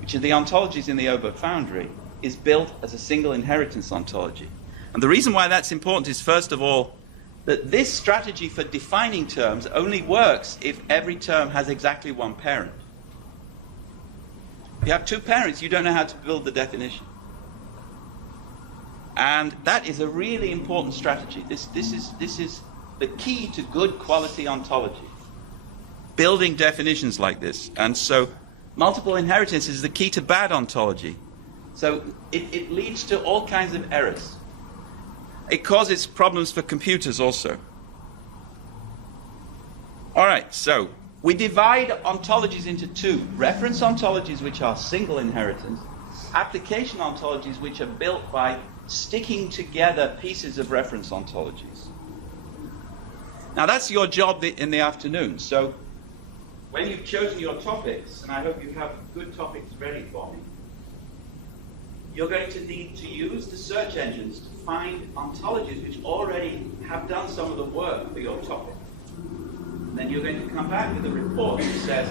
which are the ontologies in the Oberth foundry, is built as a single inheritance ontology. And the reason why that's important is, first of all, that this strategy for defining terms only works if every term has exactly one parent. If you have two parents, you don't know how to build the definition. And that is a really important strategy. This is the key to good quality ontology. Building definitions like this. And so multiple inheritance is the key to bad ontology. So it leads to all kinds of errors. It causes problems for computers also. All right, so we divide ontologies into two. Reference ontologies, which are single inheritance. Application ontologies, which are built by sticking together pieces of reference ontologies. Now that's your job in the afternoon. So when you've chosen your topics, and I hope you have good topics ready for me, you're going to need to use the search engines to find ontologies which already have done some of the work for your topic. And then you're going to come back with a report that says,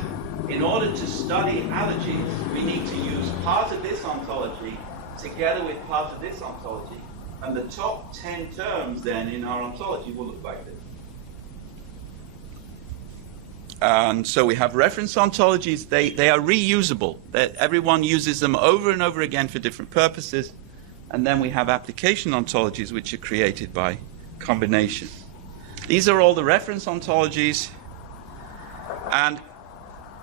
in order to study allergies, we need to use part of this ontology together with part of this ontology. And the top 10 terms then in our ontology will look like this. And so we have reference ontologies. They are reusable. Everyone uses them over and over again for different purposes. And then we have application ontologies, which are created by combination. These are all the reference ontologies. And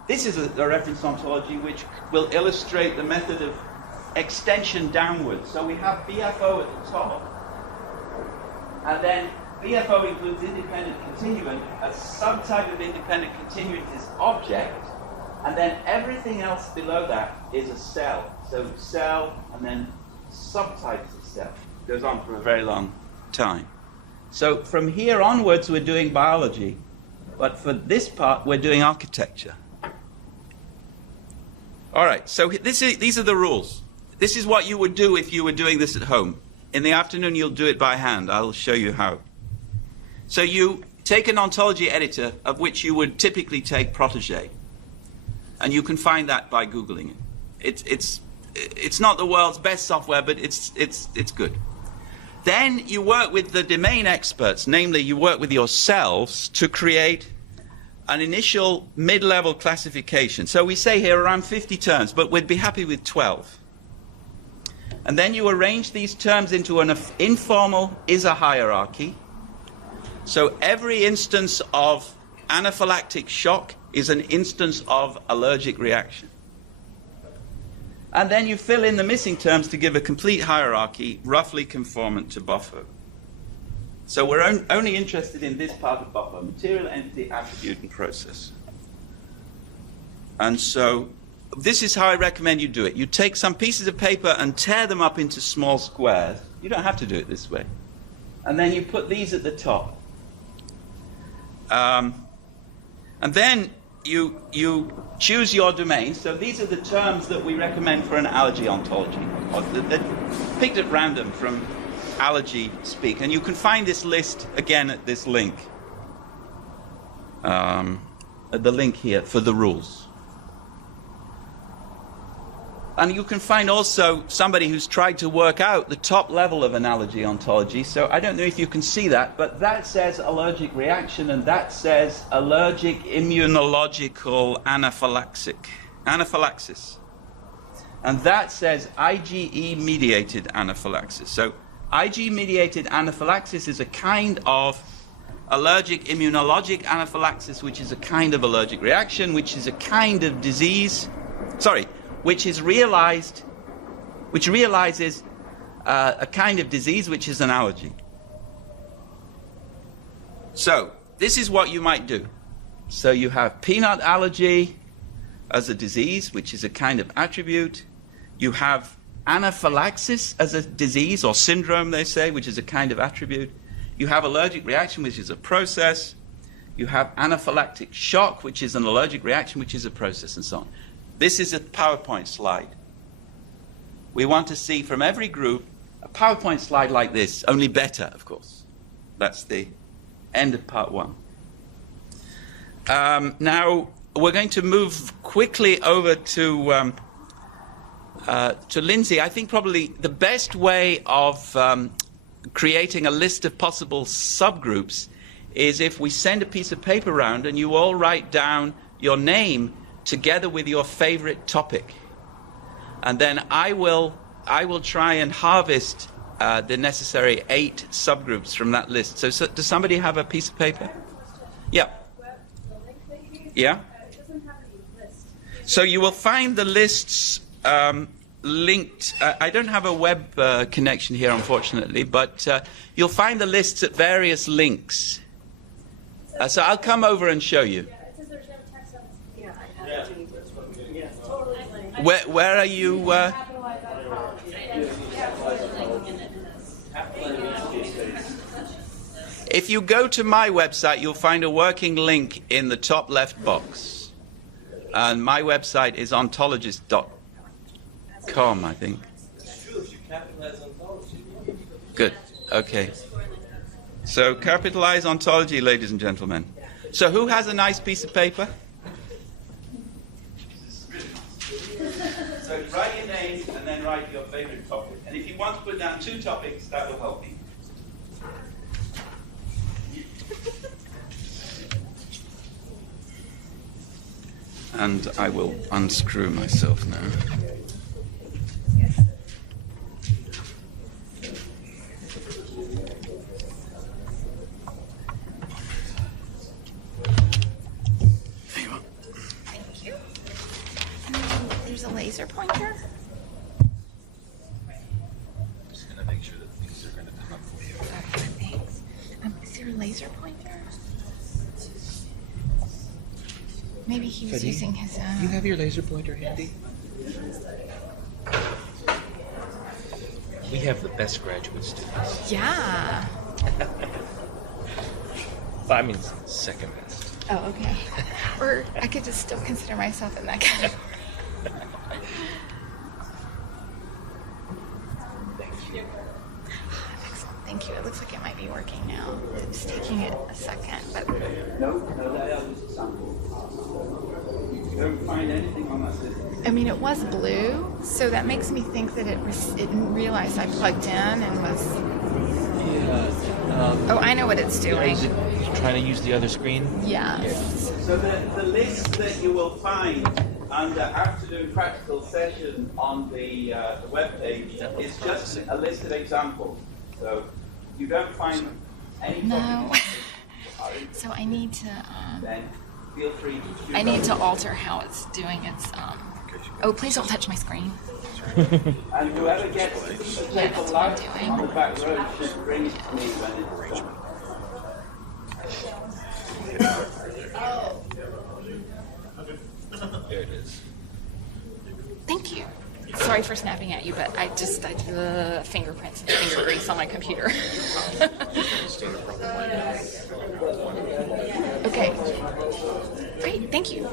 this is a reference ontology which will illustrate the method of extension downwards. So we have BFO at the top. And then BFO includes independent continuant. A subtype of independent continuant is object. And then everything else below that is a cell. So cell and then subtypes of cell. Goes on for a very long time. So from here onwards we're doing biology. But for this part we're doing architecture. All right, so these are the rules. This is what you would do if you were doing this at home. In the afternoon you'll do it by hand. I'll show you how. So you take an ontology editor, of which you would typically take Protégé. And you can find that by Googling it. It's not the world's best software, but it's good. Then you work with the domain experts, namely you work with yourselves to create an initial mid-level classification. So we say here around 50 terms, but we'd be happy with 12. And then you arrange these terms into an informal is-a hierarchy. So every instance of anaphylactic shock is an instance of allergic reaction. And then you fill in the missing terms to give a complete hierarchy, roughly conformant to buffer. So we're only interested in this part of buffer, material, entity, attribute, and process. And so this is how I recommend you do it. You take some pieces of paper and tear them up into small squares. You don't have to do it this way. And then you put these at the top. And then you choose your domain. So these are the terms that we recommend for an allergy ontology. They're picked at random from allergy speak. And you can find this list again at this link. At the link here for the rules. And you can find also somebody who's tried to work out the top level of an allergy ontology. So I don't know if you can see that, but that says allergic reaction, and that says allergic immunological anaphylaxis. And that says IgE-mediated anaphylaxis. So IgE-mediated anaphylaxis is a kind of allergic immunologic anaphylaxis, which is a kind of allergic reaction, which is a kind of disease. Which realizes a kind of disease which is an allergy. So this is what you might do. So you have peanut allergy as a disease, which is a kind of attribute. You have anaphylaxis as a disease or syndrome, they say, which is a kind of attribute. You have allergic reaction, which is a process. You have anaphylactic shock, which is an allergic reaction, which is a process, and so on. This is a PowerPoint slide. We want to see from every group a PowerPoint slide like this, only better, of course. That's the end of part one. Now, we're going to move quickly over to Lindsay. I think probably the best way of creating a list of possible subgroups is if we send a piece of paper around and you all write down your name together with your favorite topic. And then I will try and harvest the necessary 8 subgroups from that list. So does somebody have a piece of paper? Yeah. Yeah? So you will find the lists linked. I don't have a web connection here, unfortunately, but you'll find the lists at various links. So I'll come over and show you. Where are you? If you go to my website, you'll find a working link in the top left box. And my website is ontologist.com, I think. Good. Okay. So capitalize ontology, ladies and gentlemen. So who has a nice piece of paper? So write your name and then write your favorite topic. And if you want to put down 2 topics, that will help you. And I will unscrew myself now. There you are. Thank you. And then there's a laser pointer. Just going to make sure that things are going to come up for you. Okay, thanks. Is there a laser pointer? Maybe he was using his own. You have your laser pointer handy? We have the best graduate students. Yeah. Well, I mean, second best. Oh, okay. Or I could just still consider myself in that category. Excellent. Thank you. It looks like it might be working now. It's taking it a second, but. No, that was a sample. You don't find anything on that system. I mean, it was blue, so that makes me think that it didn't realize I plugged in and was. Yeah. Oh, I know what it's doing. Is it trying to use the other screen? Yes. So the list that you will find under afternoon practical session on the web page is just a list of examples. So you don't find any. No. So I need to. Then feel free to choose. I need to alter how it's doing its. Oh, please don't touch my screen. And whoever gets the piece of paper that's what I'm last doing. on the back row should bring it to me when it's done. There it is. Thank you. Sorry for snapping at you, but I fingerprints and finger grease on my computer. Okay. Great, thank you.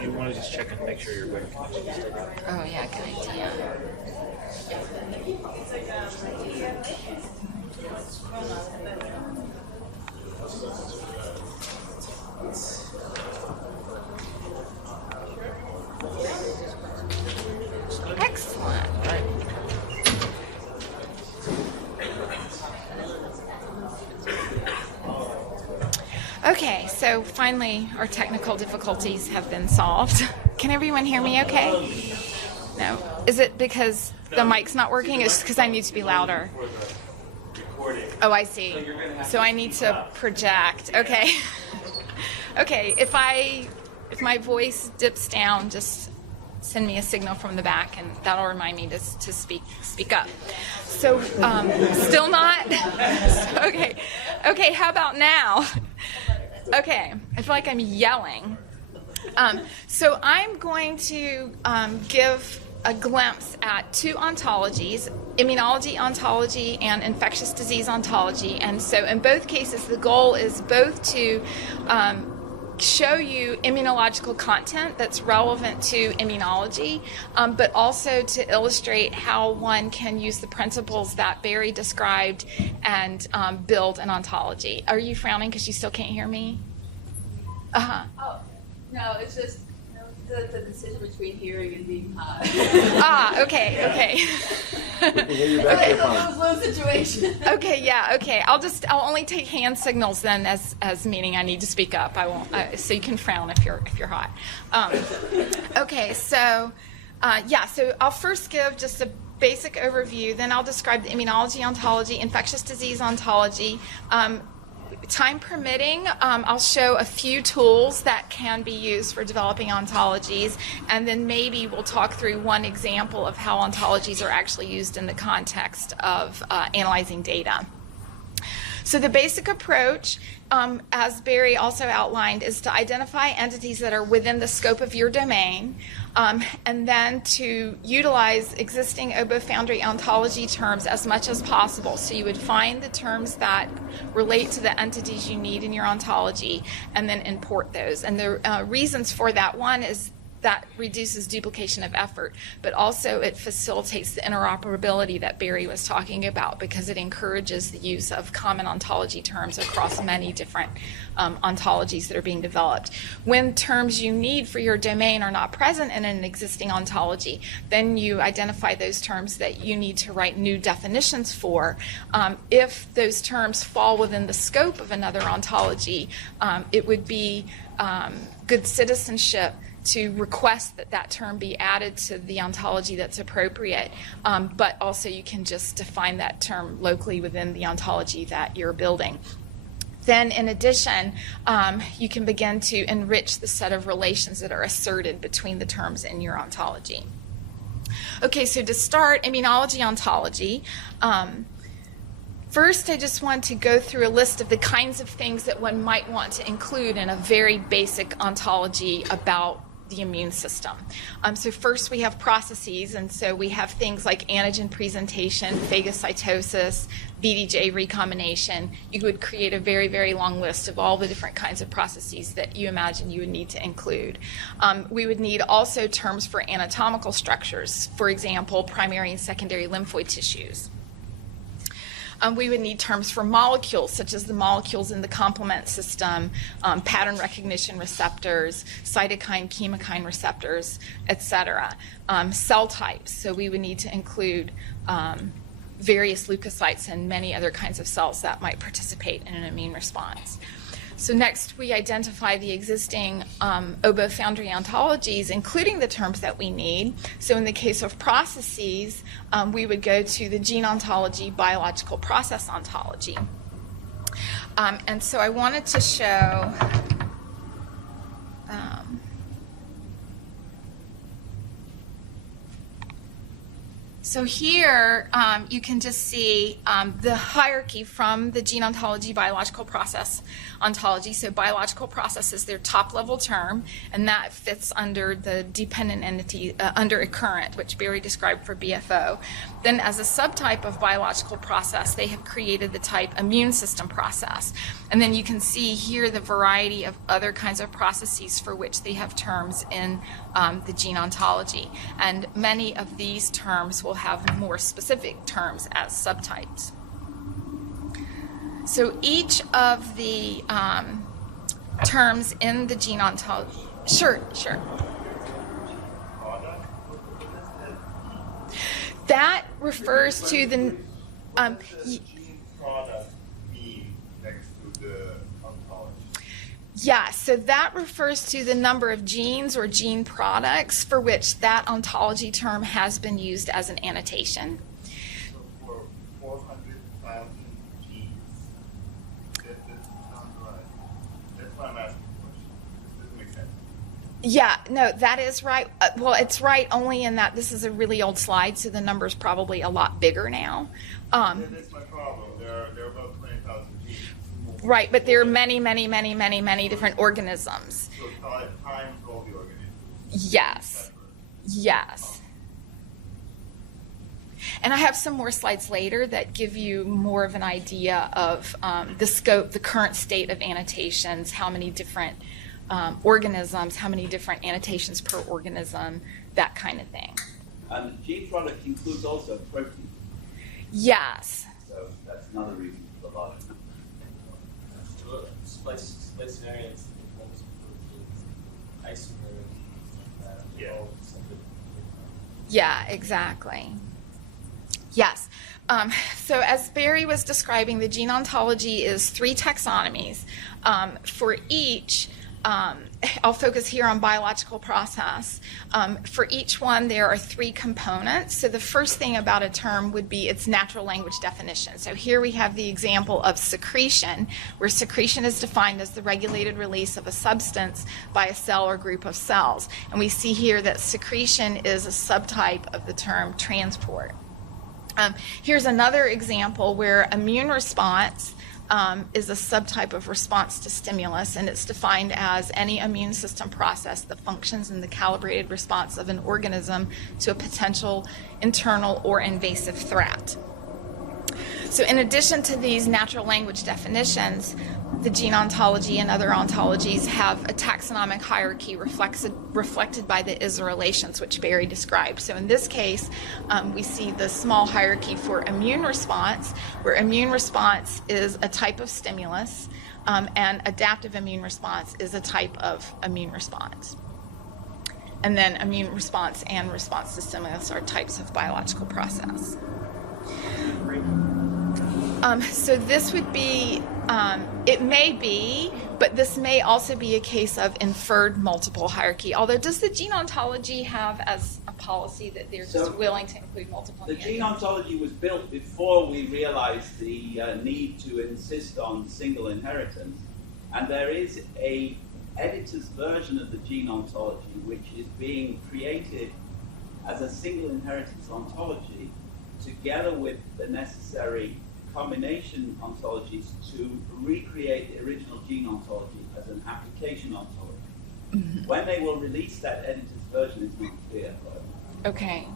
You want to just check and make sure your web connection is still going. Oh yeah, good idea. Excellent. All right. Okay, so finally our technical difficulties have been solved. Can everyone hear me okay? No? Is it because the mic's not working? It's because I need to be louder. Oh, I see. So I need to project. Okay. Okay, if my voice dips down, just send me a signal from the back, and that'll remind me to speak up. So, still not? Okay, how about now? Okay, I feel like I'm yelling. So I'm going to give a glimpse at two ontologies, Immunology Ontology and Infectious Disease Ontology. And so in both cases, the goal is both to show you immunological content that's relevant to immunology, but also to illustrate how one can use the principles that Barry described and build an ontology. Are you frowning because you still can't hear me? Oh, no, it's just the decision between hearing and being high. Okay. It's a lose-lose situation. Okay. I'll only take hand signals then as meaning I need to speak up. I won't. So you can frown if you're hot. Okay. So I'll first give just a basic overview. Then I'll describe the Immunology Ontology, Infectious Disease Ontology. Time permitting, I'll show a few tools that can be used for developing ontologies, and then maybe we'll talk through one example of how ontologies are actually used in the context of analyzing data. So the basic approach, as Barry also outlined, is to identify entities that are within the scope of your domain, and then to utilize existing OboFoundry ontology terms as much as possible. So you would find the terms that relate to the entities you need in your ontology and then import those. And the reasons for that, one is that reduces duplication of effort, but also it facilitates the interoperability that Barry was talking about, because it encourages the use of common ontology terms across many different ontologies that are being developed. When terms you need for your domain are not present in an existing ontology, then you identify those terms that you need to write new definitions for. If those terms fall within the scope of another ontology, it would be good citizenship to request that that term be added to the ontology that's appropriate, but also you can just define that term locally within the ontology that you're building. Then, in addition, you can begin to enrich the set of relations that are asserted between the terms in your ontology. Okay, so to start, Immunology Ontology. First, I just want to go through a list of the kinds of things that one might want to include in a very basic ontology about the immune system. So first we have processes, and so we have things like antigen presentation, phagocytosis, VDJ recombination. You would create a very, very long list of all the different kinds of processes that you imagine you would need to include. We would need also terms for anatomical structures, for example, primary and secondary lymphoid tissues. We would need terms for molecules, such as the molecules in the complement system, pattern recognition receptors, cytokine, chemokine receptors, etc. Cell types, so we would need to include various leukocytes and many other kinds of cells that might participate in an immune response. So next, we identify the existing OboFoundry ontologies, including the terms that we need. So in the case of processes, we would go to the gene ontology, biological process ontology. And so I wanted to show so here you can just see the hierarchy from the gene ontology, biological process ontology. So biological process is their top level term, and that fits under the dependent entity, under a current, which Barry described for BFO. Then as a subtype of biological process, they have created the type immune system process. And then you can see here the variety of other kinds of processes for which they have terms in the gene ontology. And many of these terms will have more specific terms as subtypes. So each of the terms in the gene ontology, sure. That refers to the product mean next to the ontology? yeah, so that refers to the number of genes or gene products for which that ontology term has been used as an annotation. So for 400,000 genes, that doesn't sound right. That's why I'm asking the question. This doesn't make sense. Yeah, no, that is right. Well, it's right only in that this is a really old slide, so the number's probably a lot bigger now. That's my problem. There are about 20,000 genes. Right, but there are many, many, many, many, many different organisms. So times all the organisms. Yes. Yes. And I have some more slides later that give you more of an idea of the scope, the current state of annotations, how many different organisms, how many different annotations per organism, that kind of thing. And the gene product includes also protein. Yes. So that's another reason for the large number. Splice variants, proteins, isomers, Yeah. all separate. Yeah, exactly. Yes. So as Barry was describing, the gene ontology is 3 taxonomies. For each, I'll focus here on biological process. For each one, there are 3 components. So the first thing about a term would be its natural language definition. So here we have the example of secretion, where secretion is defined as the regulated release of a substance by a cell or group of cells. And we see here that secretion is a subtype of the term transport. Here's another example where immune response is a subtype of response to stimulus, and it's defined as any immune system process that functions in the calibrated response of an organism to a potential internal or invasive threat. So in addition to these natural language definitions, the gene ontology and other ontologies have a taxonomic hierarchy reflected by the ISA relations, which Barry described. So in this case, we see the small hierarchy for immune response, where immune response is a type of stimulus, and adaptive immune response is a type of immune response. And then immune response and response to stimulus are types of biological process. So this would be, it may be, but this may also be a case of inferred multiple hierarchy. Although, does the gene ontology have as a policy that they're just willing to include multiple? The gene ontology was built before we realized the need to insist on single inheritance. And there is a editor's version of the gene ontology which is being created as a single inheritance ontology together with the necessary combination ontologies to recreate the original gene ontology as an application ontology. Mm-hmm. When they will release that editor's version is not clear. Okay.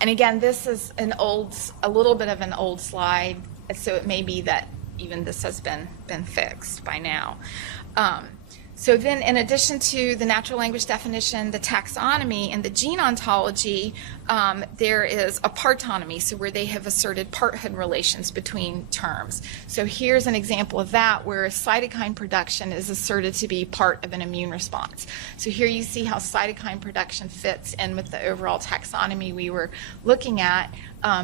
And again, this is a little bit of an old slide, so it may be that even this has been fixed by now. So then, in addition to the natural language definition, the taxonomy, and the gene ontology, there is a partonomy, so where they have asserted parthood relations between terms. So here's an example of that, where cytokine production is asserted to be part of an immune response. So here you see how cytokine production fits in with the overall taxonomy we were looking at.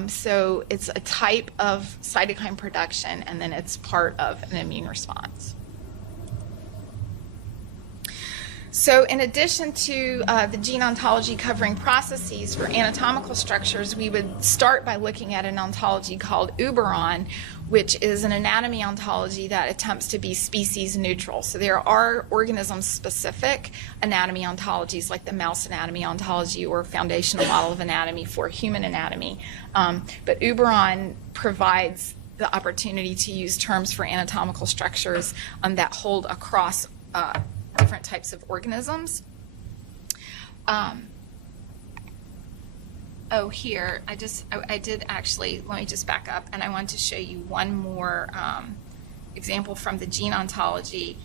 So it's a type of cytokine production, and then it's part of an immune response. So in addition to the gene ontology covering processes for anatomical structures, we would start by looking at an ontology called Uberon, which is an anatomy ontology that attempts to be species neutral. So there are organism-specific anatomy ontologies like the mouse anatomy ontology or foundational model of anatomy for human anatomy. But Uberon provides the opportunity to use terms for anatomical structures that hold across different types of organisms. Here, I did actually, let me just back up, and I wanted to show you one more example from the gene ontology.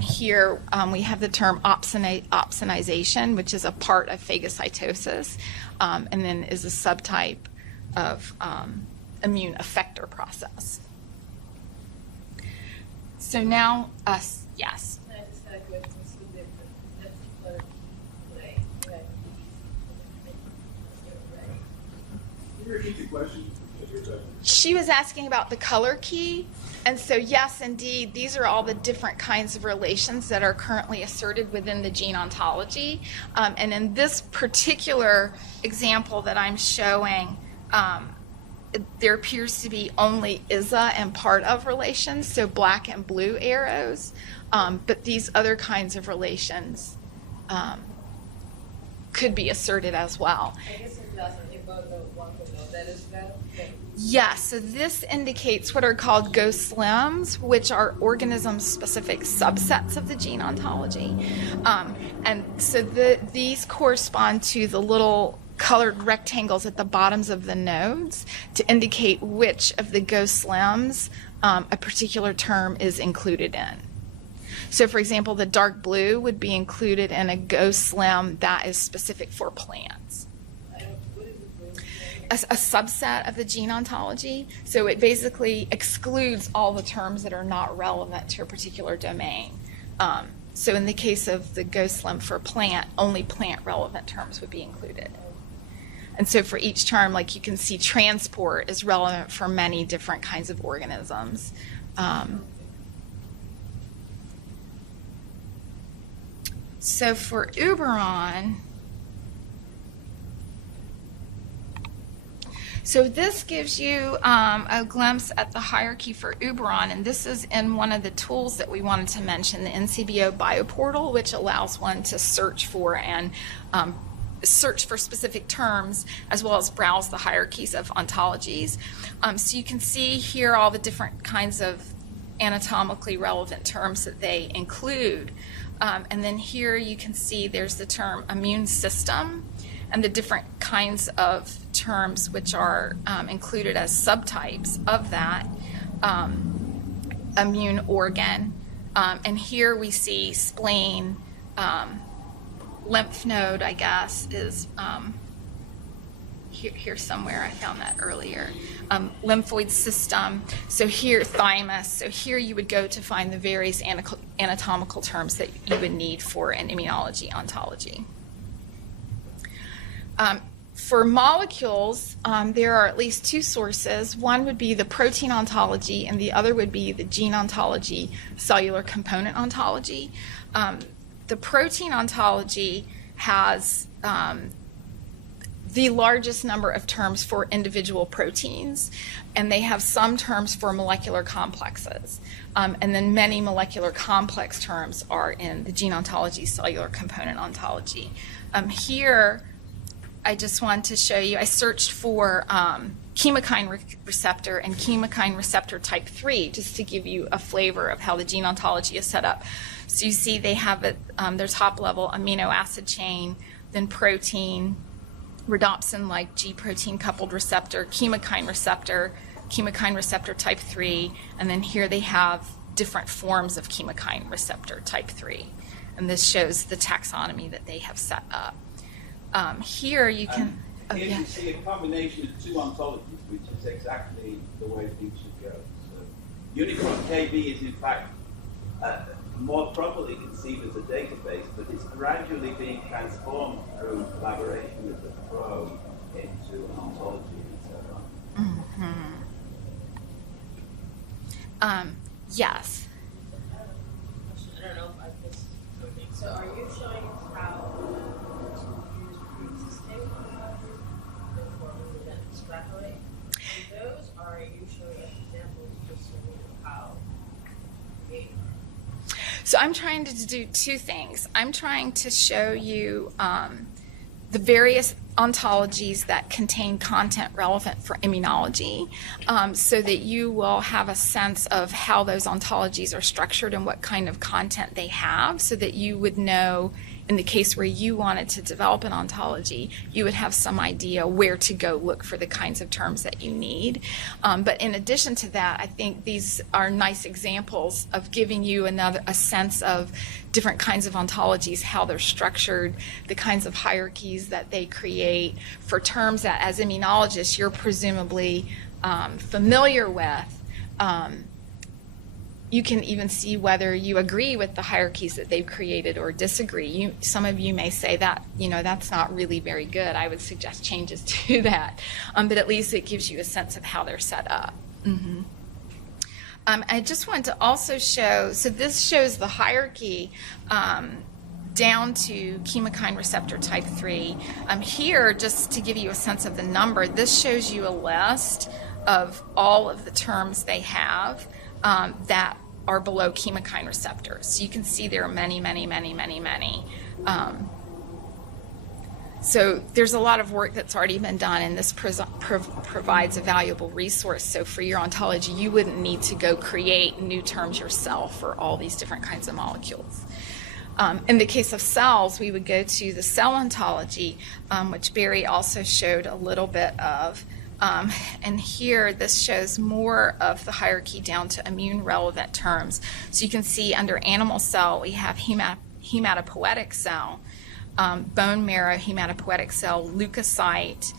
Here we have the term opsonization, which is a part of phagocytosis, and then is a subtype of immune effector process. So now, yes. Repeat the question. She was asking about the color key, and so yes, indeed, these are all the different kinds of relations that are currently asserted within the gene ontology. And in this particular example that I'm showing, there appears to be only ISA and part of relations, so black and blue arrows, but these other kinds of relations could be asserted as well. I guess it doesn't involve the one below that as well. Yes, so this indicates what are called GOSLEMs, which are organism-specific subsets of the gene ontology. And so these correspond to the little colored rectangles at the bottoms of the nodes to indicate which of the GOSLEMs a particular term is included in. So, for example, the dark blue would be included in a GOSLEM that is specific for plants. A subset of the gene ontology, so it basically excludes all the terms that are not relevant to a particular domain. So in the case of the GOSLEM for plant, only plant relevant terms would be included. And so for each term, like you can see, transport is relevant for many different kinds of organisms. So for Uberon, so this gives you a glimpse at the hierarchy for Uberon, and this is in one of the tools that we wanted to mention, the Ncbi Bio Portal, which allows one to search for and search for specific terms as well as browse the hierarchies of ontologies. So you can see here all the different kinds of anatomically relevant terms that they include. And then here you can see there's the term immune system and the different kinds of terms which are included as subtypes of that immune organ. And here we see spleen, lymph node, I guess, is here somewhere. I found that earlier. Lymphoid system. So here, thymus. So here you would go to find the various anatomical terms that you would need for an immunology ontology. For molecules, there are at least two sources. One would be the protein ontology, and the other would be the gene ontology, cellular component ontology. The protein ontology has the largest number of terms for individual proteins, and they have some terms for molecular complexes. And then many molecular complex terms are in the gene ontology, cellular component ontology. Here, I just want to show you, I searched for chemokine receptor and chemokine receptor type 3, just to give you a flavor of how the gene ontology is set up. So you see they have it, their top level amino acid chain, then protein, rhodopsin-like G protein coupled receptor, chemokine receptor type 3, and then here they have different forms of chemokine receptor type 3. And this shows the taxonomy that they have set up. Here you can... Here you see a combination of two ontologies, which is exactly the way things should go. So, Unicron KB is in fact more properly conceived as a database, but it's gradually being transformed through collaboration with the Pro into an ontology and so on. Yes. I don't know if I missed something. So are you showing how existing ontologies and forming and then extrapolate those, or are you showing us examples just so we know how they are? So I'm trying to do two things. I'm trying to show you the various ontologies that contain content relevant for immunology, so that you will have a sense of how those ontologies are structured and what kind of content they have, so that you would know, in the case where you wanted to develop an ontology, you would have some idea where to go look for the kinds of terms that you need. But in addition to that, I think these are nice examples of giving you a sense of different kinds of ontologies, how they're structured, the kinds of hierarchies that they create for terms that, as immunologists, you're presumably familiar with. You can even see whether you agree with the hierarchies that they've created or disagree. Some of you may say that, that's not really very good. I would suggest changes to that. But at least it gives you a sense of how they're set up. Mm-hmm. I just want to also show, so this shows the hierarchy down to chemokine receptor type 3. Here, just to give you a sense of the number, this shows you a list of all of the terms they have that are below chemokine receptors. So you can see there are many, many, many, many, many. So there's a lot of work that's already been done, and this provides a valuable resource. So for your ontology, you wouldn't need to go create new terms yourself for all these different kinds of molecules. In the case of cells, we would go to the cell ontology, which Barry also showed a little bit of. And here, this shows more of the hierarchy down to immune-relevant terms. So you can see under animal cell, we have hematopoietic cell, bone marrow hematopoietic cell, leukocyte.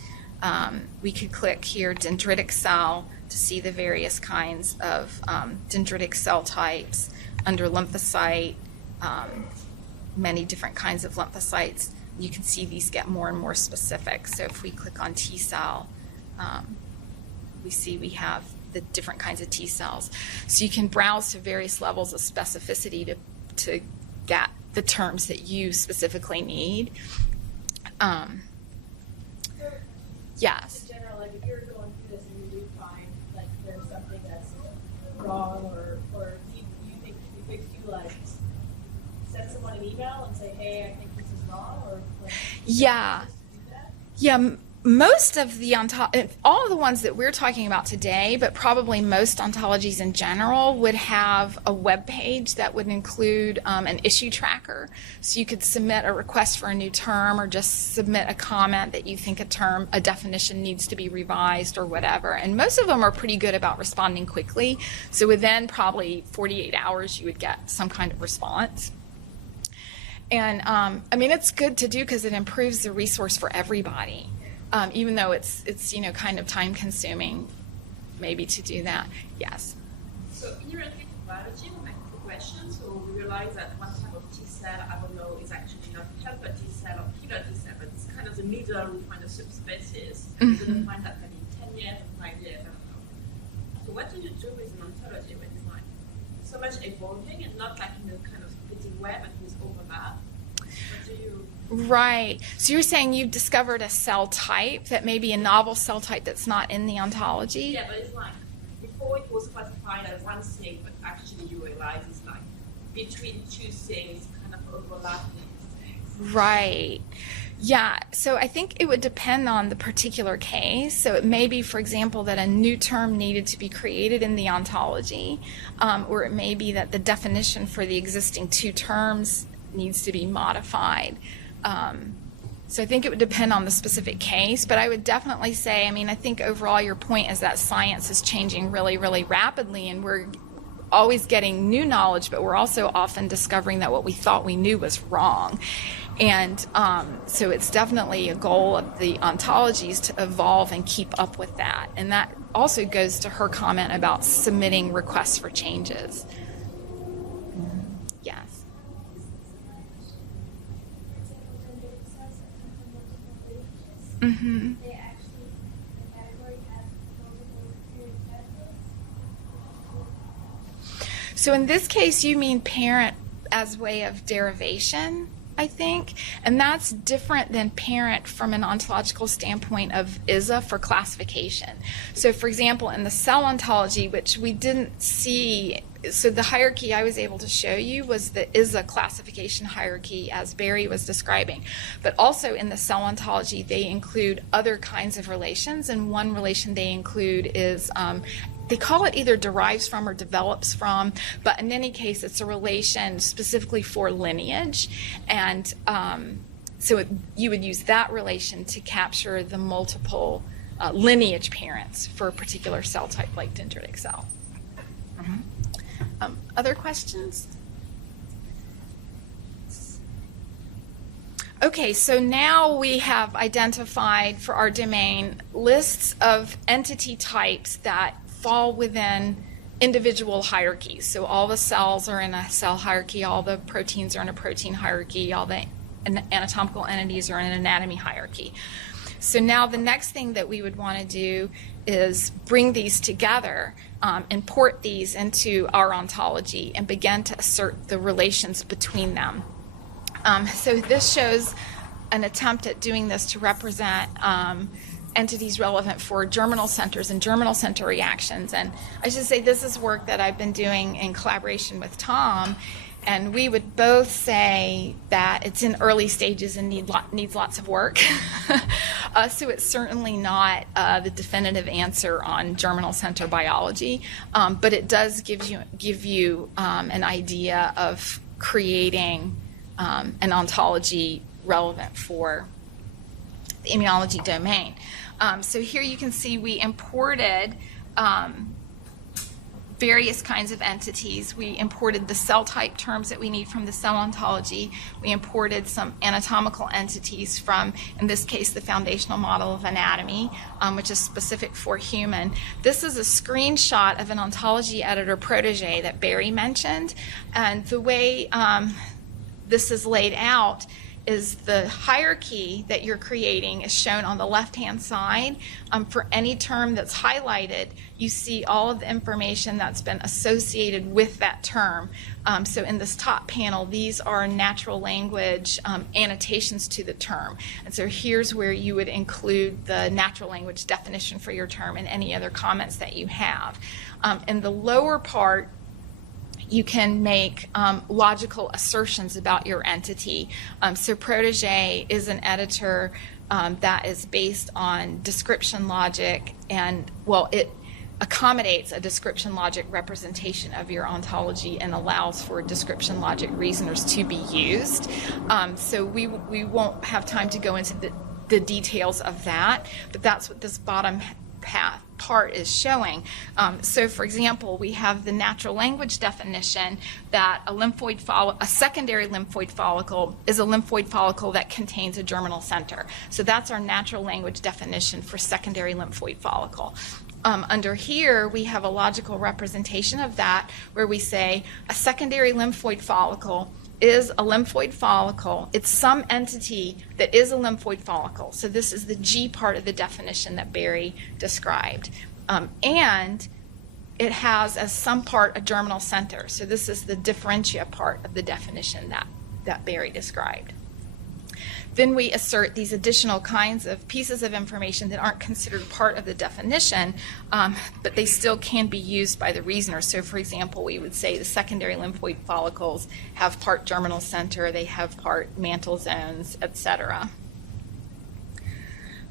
We could click here dendritic cell to see the various kinds of dendritic cell types. Under lymphocyte, many different kinds of lymphocytes. You can see these get more and more specific. So if we click on T cell, we see we have the different kinds of T cells. So you can browse to various levels of specificity to get the terms that you specifically need. Yes. In general, like if you're going through this and you do find like there's something that's wrong, or you think if you like send someone an email and say, hey, I think this is wrong, or like, yeah, most of the all of the ones that we're talking about today, but probably most ontologies in general, would have a web page that would include an issue tracker. So you could submit a request for a new term, or just submit a comment that you think a definition needs to be revised or whatever. And most of them are pretty good about responding quickly. So within probably 48 hours, you would get some kind of response. And I mean, it's good to do because it improves the resource for everybody. Even though it's kind of time consuming maybe to do that. Yes. So in your biology, we make progression, so we realize that one type of T cell, I don't know, is actually not helper T cell or killer T cell, but it's kind of the middle, we find a subspecies. And we're going to find that maybe 10 years or 5 years, I don't know. So what do you do with an ontology when it's like so much evolving and not like in a kind of splitting web, but with overlap? What do you... Right. So you're saying you've discovered a cell type that may be a novel cell type that's not in the ontology? Yeah, but it's like, before it was classified as one thing, but actually you realize it's like between two things, kind of overlapping things. Right. Yeah, so I think it would depend on the particular case. So it may be, for example, that a new term needed to be created in the ontology, or it may be that the definition for the existing two terms needs to be modified. So I think it would depend on the specific case, but I would definitely say, I mean, I think overall your point is that science is changing really, really rapidly, and we're always getting new knowledge, but we're also often discovering that what we thought we knew was wrong. And so it's definitely a goal of the ontologies to evolve and keep up with that. And that also goes to her comment about submitting requests for changes. Yes. Mm-hmm. So in this case, you mean parent as way of derivation, I think, and that's different than parent from an ontological standpoint of ISA for classification. So for example, in the cell ontology, which we didn't see, so the hierarchy I was able to show you was the ISA classification hierarchy as Barry was describing. But also in the cell ontology, they include other kinds of relations, and one relation they include is they call it either derives from or develops from, but in any case, it's a relation specifically for lineage. And you would use that relation to capture the multiple lineage parents for a particular cell type like dendritic cell. Other questions? Okay, so now we have identified for our domain lists of entity types that fall within individual hierarchies. So all the cells are in a cell hierarchy, all the proteins are in a protein hierarchy, all the anatomical entities are in an anatomy hierarchy. So now the next thing that we would want to do is bring these together, import these into our ontology, and begin to assert the relations between them. So this shows an attempt at doing this to represent entities relevant for germinal centers and germinal center reactions. And I should say this is work that I've been doing in collaboration with Tom, and we would both say that it's in early stages and needs lots of work. So it's certainly not the definitive answer on germinal center biology, but it does give you an idea of creating an ontology relevant for the immunology domain. So here you can see we imported various kinds of entities. We imported the cell type terms that we need from the cell ontology. We imported some anatomical entities from, in this case, the foundational model of anatomy, which is specific for human. This is a screenshot of an Ontology Editor protege that Barry mentioned. And the way this is laid out is the hierarchy that you're creating is shown on the left-hand side. For any term that's highlighted, you see all of the information that's been associated with that term. So in this top panel, these are natural language annotations to the term. And so here's where you would include the natural language definition for your term and any other comments that you have. In the lower part, you can make logical assertions about your entity. So Protege is an editor that is based on description logic, and, well, it accommodates a description logic representation of your ontology and allows for description logic reasoners to be used. So we won't have time to go into the details of that, but that's what this bottom part is showing. So for example, we have the natural language definition that a secondary lymphoid follicle is a lymphoid follicle that contains a germinal center. So that's our natural language definition for secondary lymphoid follicle. Under here, we have a logical representation of that where we say a secondary lymphoid follicle is a lymphoid follicle. It's some entity that is a lymphoid follicle. So this is the G part of the definition that Barry described. And it has as some part a germinal center. So this is the differentia part of the definition that Barry described. Then we assert these additional kinds of pieces of information that aren't considered part of the definition, but they still can be used by the reasoner. So for example, we would say the secondary lymphoid follicles have part germinal center, they have part mantle zones, etc.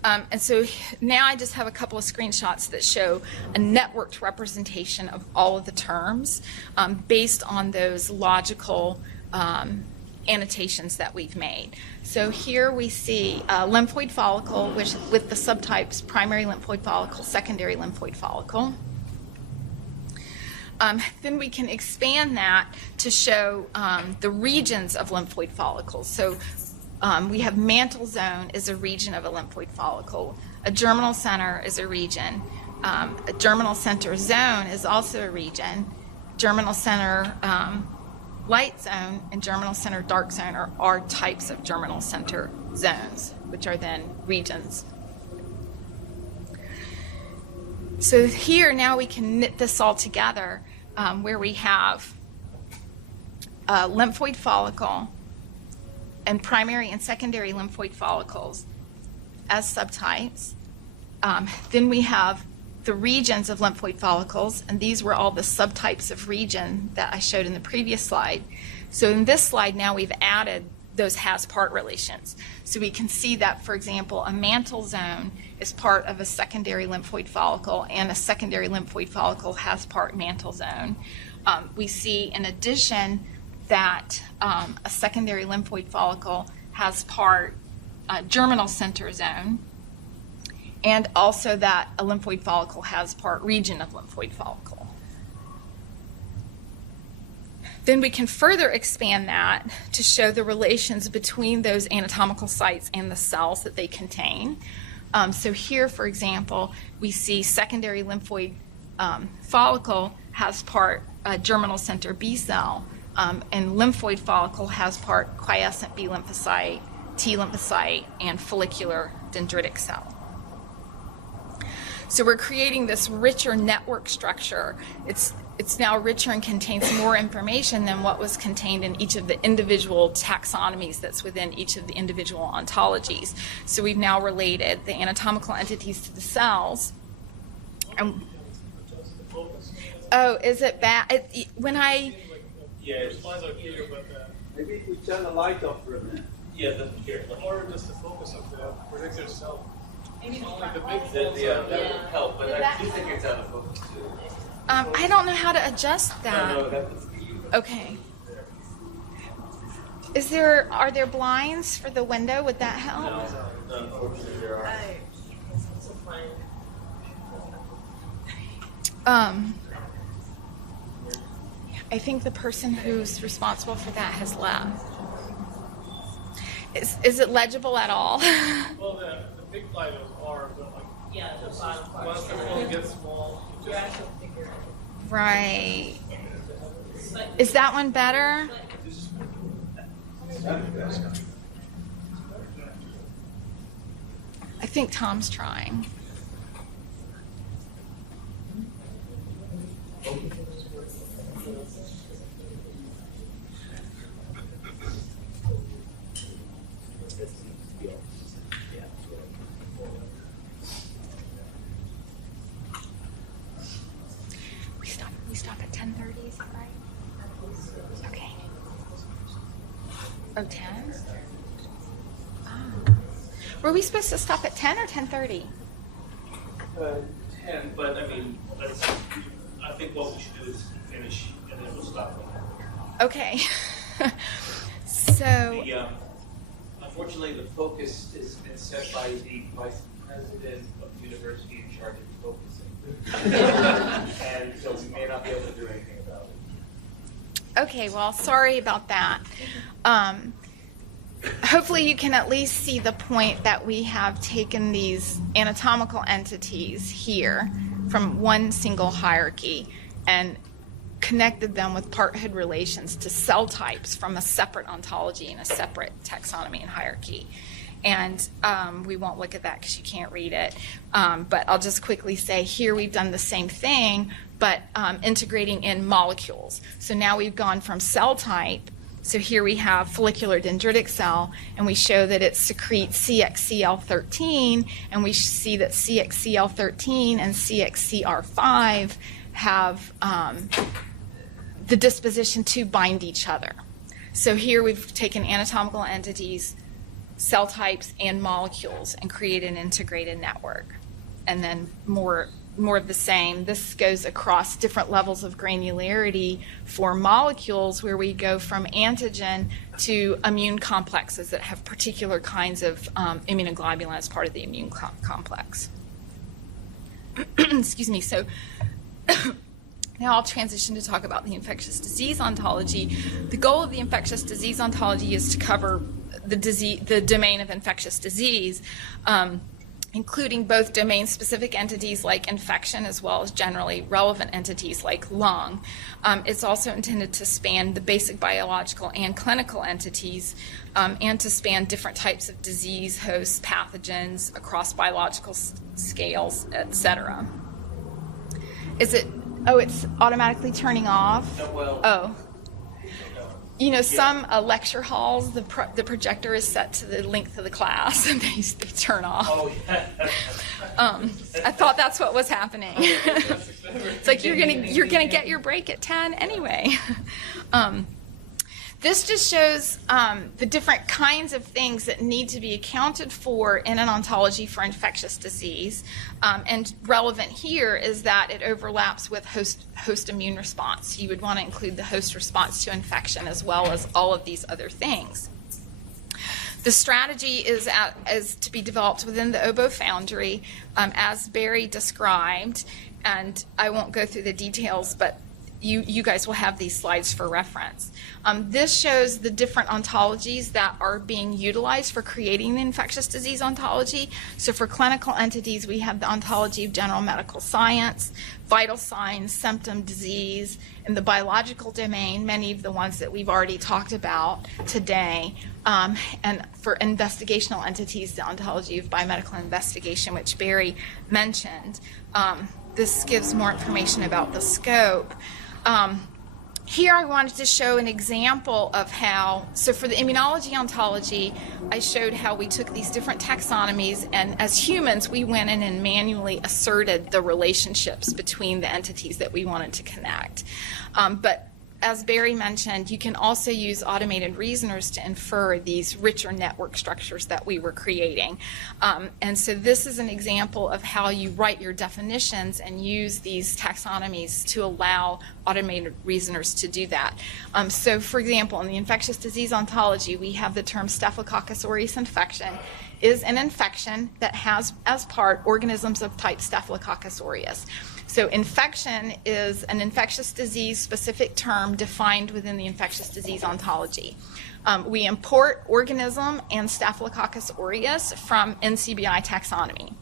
And so now I just have a couple of screenshots that show a networked representation of all of the terms based on those logical annotations that we've made. So here we see a lymphoid follicle with the subtypes primary lymphoid follicle, secondary lymphoid follicle. Then we can expand that to show the regions of lymphoid follicles. So we have mantle zone is a region of a lymphoid follicle. A germinal center is a region. A germinal center zone is also a region. Germinal center light zone and germinal center dark zone are types of germinal center zones, which are then regions. So here now we can knit this all together where we have a lymphoid follicle and primary and secondary lymphoid follicles as subtypes. Then we have the regions of lymphoid follicles, and these were all the subtypes of region that I showed in the previous slide. So in this slide now we've added those has-part relations. So we can see that, for example, a mantle zone is part of a secondary lymphoid follicle, and a secondary lymphoid follicle has part mantle zone. We see in addition that a secondary lymphoid follicle has part germinal center zone, and also that a lymphoid follicle has part region of lymphoid follicle. Then we can further expand that to show the relations between those anatomical sites and the cells that they contain. So here, for example, we see secondary lymphoid follicle has part germinal center B cell, and lymphoid follicle has part quiescent B lymphocyte, T lymphocyte, and follicular dendritic cell. So we're creating this richer network structure. it's now richer and contains more information than what was contained in each of the individual taxonomies that's within each of the individual ontologies. So we've now related the anatomical entities to the cells. And, oh, is it bad? When I... Yeah, it's fine up here, but maybe if we turn the light off for a minute. yeah, here. Or just the focus of the particular cell. Maybe the Like the front big lights. That would help, but I do think it's out of focus too. I don't know how to adjust that. No, that's Okay. Are there blinds for the window? Would that help? no, unfortunately there are. I think the person who's responsible for that has left. Is it legible at all? Well, the big lighters are, but like, Yeah, the just bottom part. once the phone gets small, you You're just actually figuring it. Right. Is that one better? I think Tom's trying. We stop at 10:30, is that right? Okay. Oh, 10? Oh. Were we supposed to stop at 10 or 10:30? 10, but I mean, I think what we should do is finish and then we'll stop. Okay. So, Unfortunately, the focus has been set by the vice president of the university in charge of focusing. And so we may not be able to do anything about it. okay, well, sorry about that. Hopefully you can at least see the point that we have taken these anatomical entities here from one single hierarchy and connected them with parthood relations to cell types from a separate ontology and a separate taxonomy and hierarchy. And we won't look at that because you can't read it. But I'll just quickly say here we've done the same thing, but integrating in molecules. So now we've gone from cell type. So here we have follicular dendritic cell, and we show that it secretes CXCL13, and we see that CXCL13 and CXCR5 have the disposition to bind each other. So here we've taken anatomical entities, cell types, and molecules and created an integrated network. And then more of the same. This goes across different levels of granularity for molecules where we go from antigen to immune complexes that have particular kinds of immunoglobulin as part of the immune complex. Excuse me. So now I'll transition to talk about the infectious disease ontology. The goal of the infectious disease ontology is to cover the domain of infectious disease, including both domain-specific entities like infection as well as generally relevant entities like lung. It's also intended to span the basic biological and clinical entities and to span different types of disease hosts, pathogens across biological scales, etc. Is it, oh, it's automatically turning off? Oh. You know, some lecture halls, the projector is set to the length of the class, and they turn off. Oh, yeah. I thought that's what was happening. It's like you're gonna get your break at 10 anyway. This just shows the different kinds of things that need to be accounted for in an ontology for infectious disease. And relevant here is that it overlaps with host immune response. You would want to include the host response to infection as well as all of these other things. The strategy is to be developed within the OBO Foundry, as Barry described, and I won't go through the details, but you guys will have these slides for reference. This shows the different ontologies that are being utilized for creating the infectious disease ontology. So for clinical entities, we have the ontology of general medical science, vital signs, symptom, disease. In the biological domain, many of the ones that we've already talked about today. And for investigational entities, the ontology of biomedical investigation, which Barry mentioned. this gives more information about the scope. Here I wanted to show an example of how, so for the Immunology Ontology, I showed how we took these different taxonomies, and as humans, we went in and manually asserted the relationships between the entities that we wanted to connect. But as Barry mentioned, you can also use automated reasoners to infer these richer network structures that we were creating. And so this is an example of how you write your definitions and use these taxonomies to allow automated reasoners to do that. So for example, in the infectious disease ontology, we have the term Staphylococcus aureus infection is an infection that has as part organisms of type Staphylococcus aureus. So infection is an infectious disease specific term defined within the infectious disease ontology. We import organism and Staphylococcus aureus from Ncbi taxonomy.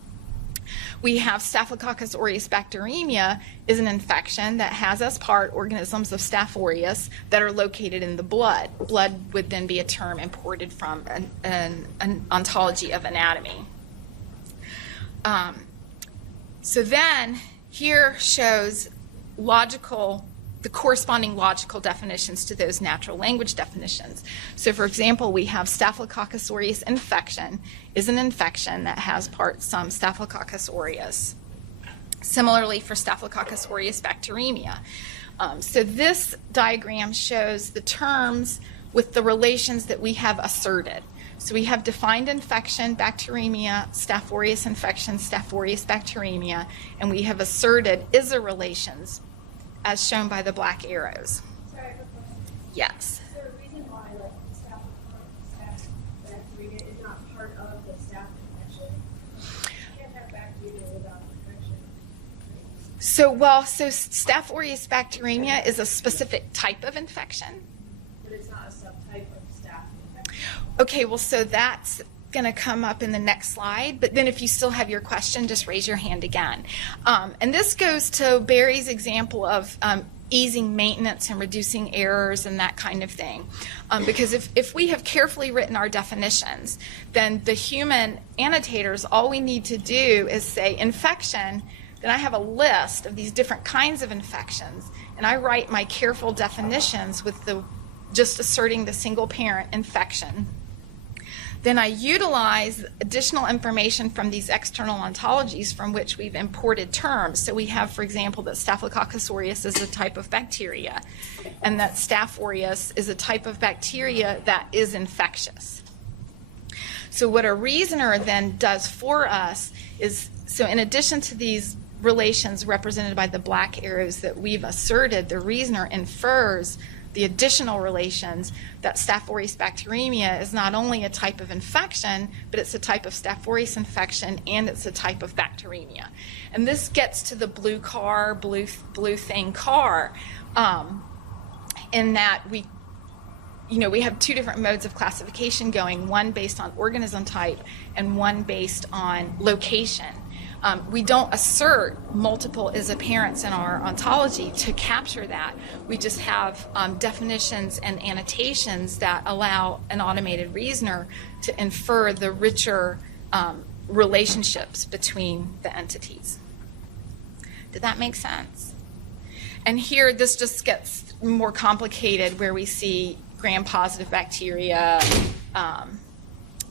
We have Staphylococcus aureus bacteremia is an infection that has as part organisms of Staph aureus that are located in the blood. Blood would then be a term imported from an ontology of anatomy. So then here shows the corresponding logical definitions to those natural language definitions. So for example, we have Staphylococcus aureus infection is an infection that has some Staphylococcus aureus. Similarly for Staphylococcus aureus bacteremia. So this diagram shows the terms with the relations that we have asserted. So we have defined infection, bacteremia, Staph aureus infection, Staph aureus bacteremia, and we have asserted ISA relations as shown by the black arrows. Sorry, I have a question. Yes. Is there a reason why Staph bacteria is not part of the Staph infection? You can't have bacteria without infection. So Staph aureus bacteremia is a specific type of infection. But it's not a subtype of Staph infection. Okay, well, so that's going to come up in the next slide, but then if you still have your question, just raise your hand again. And this goes to Barry's example of easing maintenance and reducing errors and that kind of thing. Because if we have carefully written our definitions, then the human annotators, all we need to do is say infection, then I have a list of these different kinds of infections, and I write my careful definitions with just asserting the single parent infection. Then I utilize additional information from these external ontologies from which we've imported terms. So we have, for example, that Staphylococcus aureus is a type of bacteria, and that Staph aureus is a type of bacteria that is infectious. So what a reasoner then does for us is, so in addition to these relations represented by the black arrows that we've asserted, the reasoner infers the additional relations that Staph aureus bacteremia is not only a type of infection, but it's a type of Staph aureus infection, and it's a type of bacteremia. And this gets to the blue thing car, in that we have two different modes of classification going, one based on organism type and one based on location. We don't assert multiple ISA parents in our ontology to capture that. We just have definitions and annotations that allow an automated reasoner to infer the richer relationships between the entities. Did that make sense? And here this just gets more complicated, where we see gram-positive bacteria,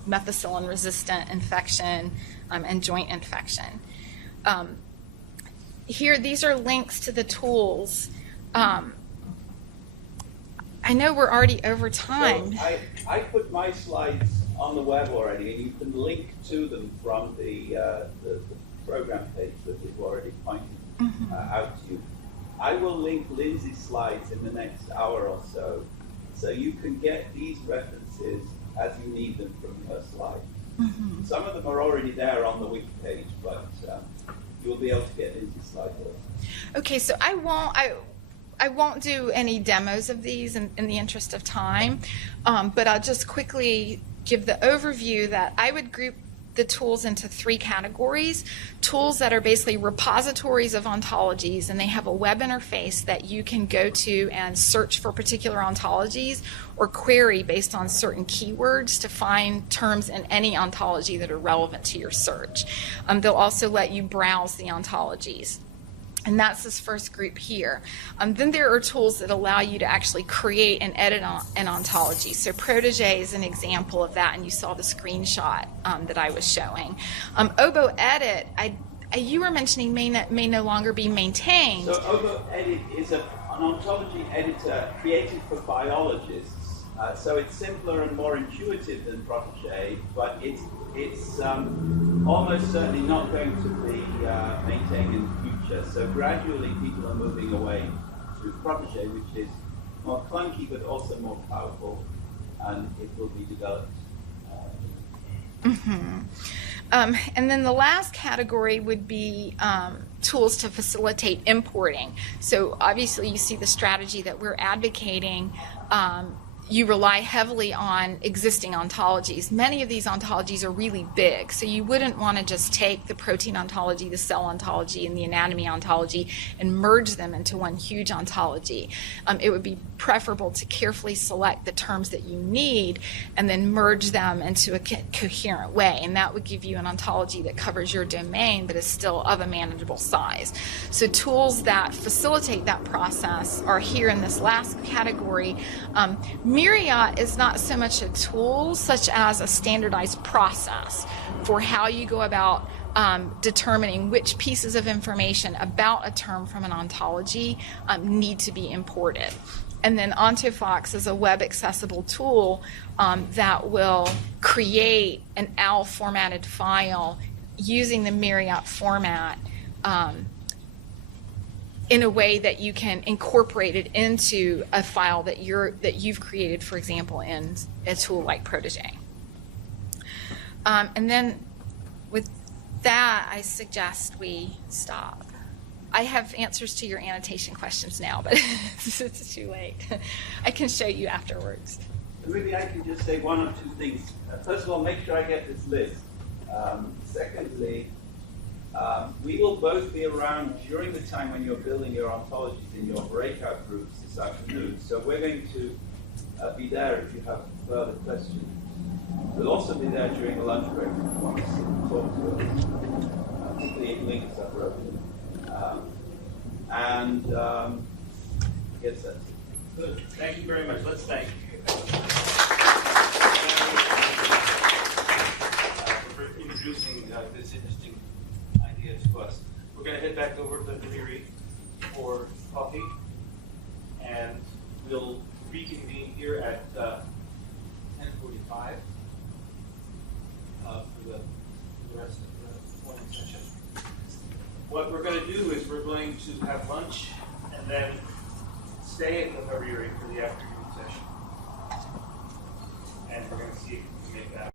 methicillin-resistant infection, and joint infection. Here, these are links to the tools. I know we're already over time. So I put my slides on the web already, and you can link to them from the program page that we've already pointed out to you. I will link Lindsay's slides in the next hour or so you can get these references as you need them from her slide. Some of them are already there on the wiki page, but you'll be able to get Lindsay's slides also. Okay, so I won't do any demos of these in the interest of time, but I'll just quickly give the overview that I would group the tools into three categories. Tools that are basically repositories of ontologies, and they have a web interface that you can go to and search for particular ontologies or query based on certain keywords to find terms in any ontology that are relevant to your search. They'll also let you browse the ontologies. And that's this first group here. Then there are tools that allow you to actually create and edit an ontology. So Protégé is an example of that, and you saw the screenshot that I was showing. Obo Edit, you were mentioning may no longer be maintained. So Obo Edit is an ontology editor created for biologists. So it's simpler and more intuitive than Protégé, but it's almost certainly not going to be maintained in the future. So gradually people are moving away to Protégé, which is more clunky but also more powerful, and it will be developed. And then the last category would be tools to facilitate importing. So obviously you see the strategy that we're advocating. You rely heavily on existing ontologies. Many of these ontologies are really big, so you wouldn't want to just take the protein ontology, the cell ontology, and the anatomy ontology and merge them into one huge ontology. It would be preferable to carefully select the terms that you need and then merge them into a coherent way, and that would give you an ontology that covers your domain but is still of a manageable size. So tools that facilitate that process are here in this last category. Myriad is not so much a tool such as a standardized process for how you go about determining which pieces of information about a term from an ontology need to be imported. And then Ontofox is a web accessible tool that will create an OWL formatted file using the Myriad format in a way that you can incorporate it into a file that you've created, for example, in a tool like Protégé. And then with that, I suggest we stop. I have answers to your annotation questions now, but it's too late. I can show you afterwards. Maybe I can just say one or two things. First of all, make sure I get this list. Secondly, we will both be around during the time when you're building your ontologies in your breakout groups this afternoon. So we're going to be there if you have further questions. We'll also be there during the lunch break if you want to talk to us, particularly if links are broken. Yes, that's it. Good. Thank you very much. Let's thank for introducing this interesting idea to us. We're going to head back over to the Naciri for coffee, and we'll reconvene here at 10:45 for the rest of the morning session. What we're going to do is we're going to have lunch and then stay at the Hariri for the afternoon session. And we're going to see if we can make that.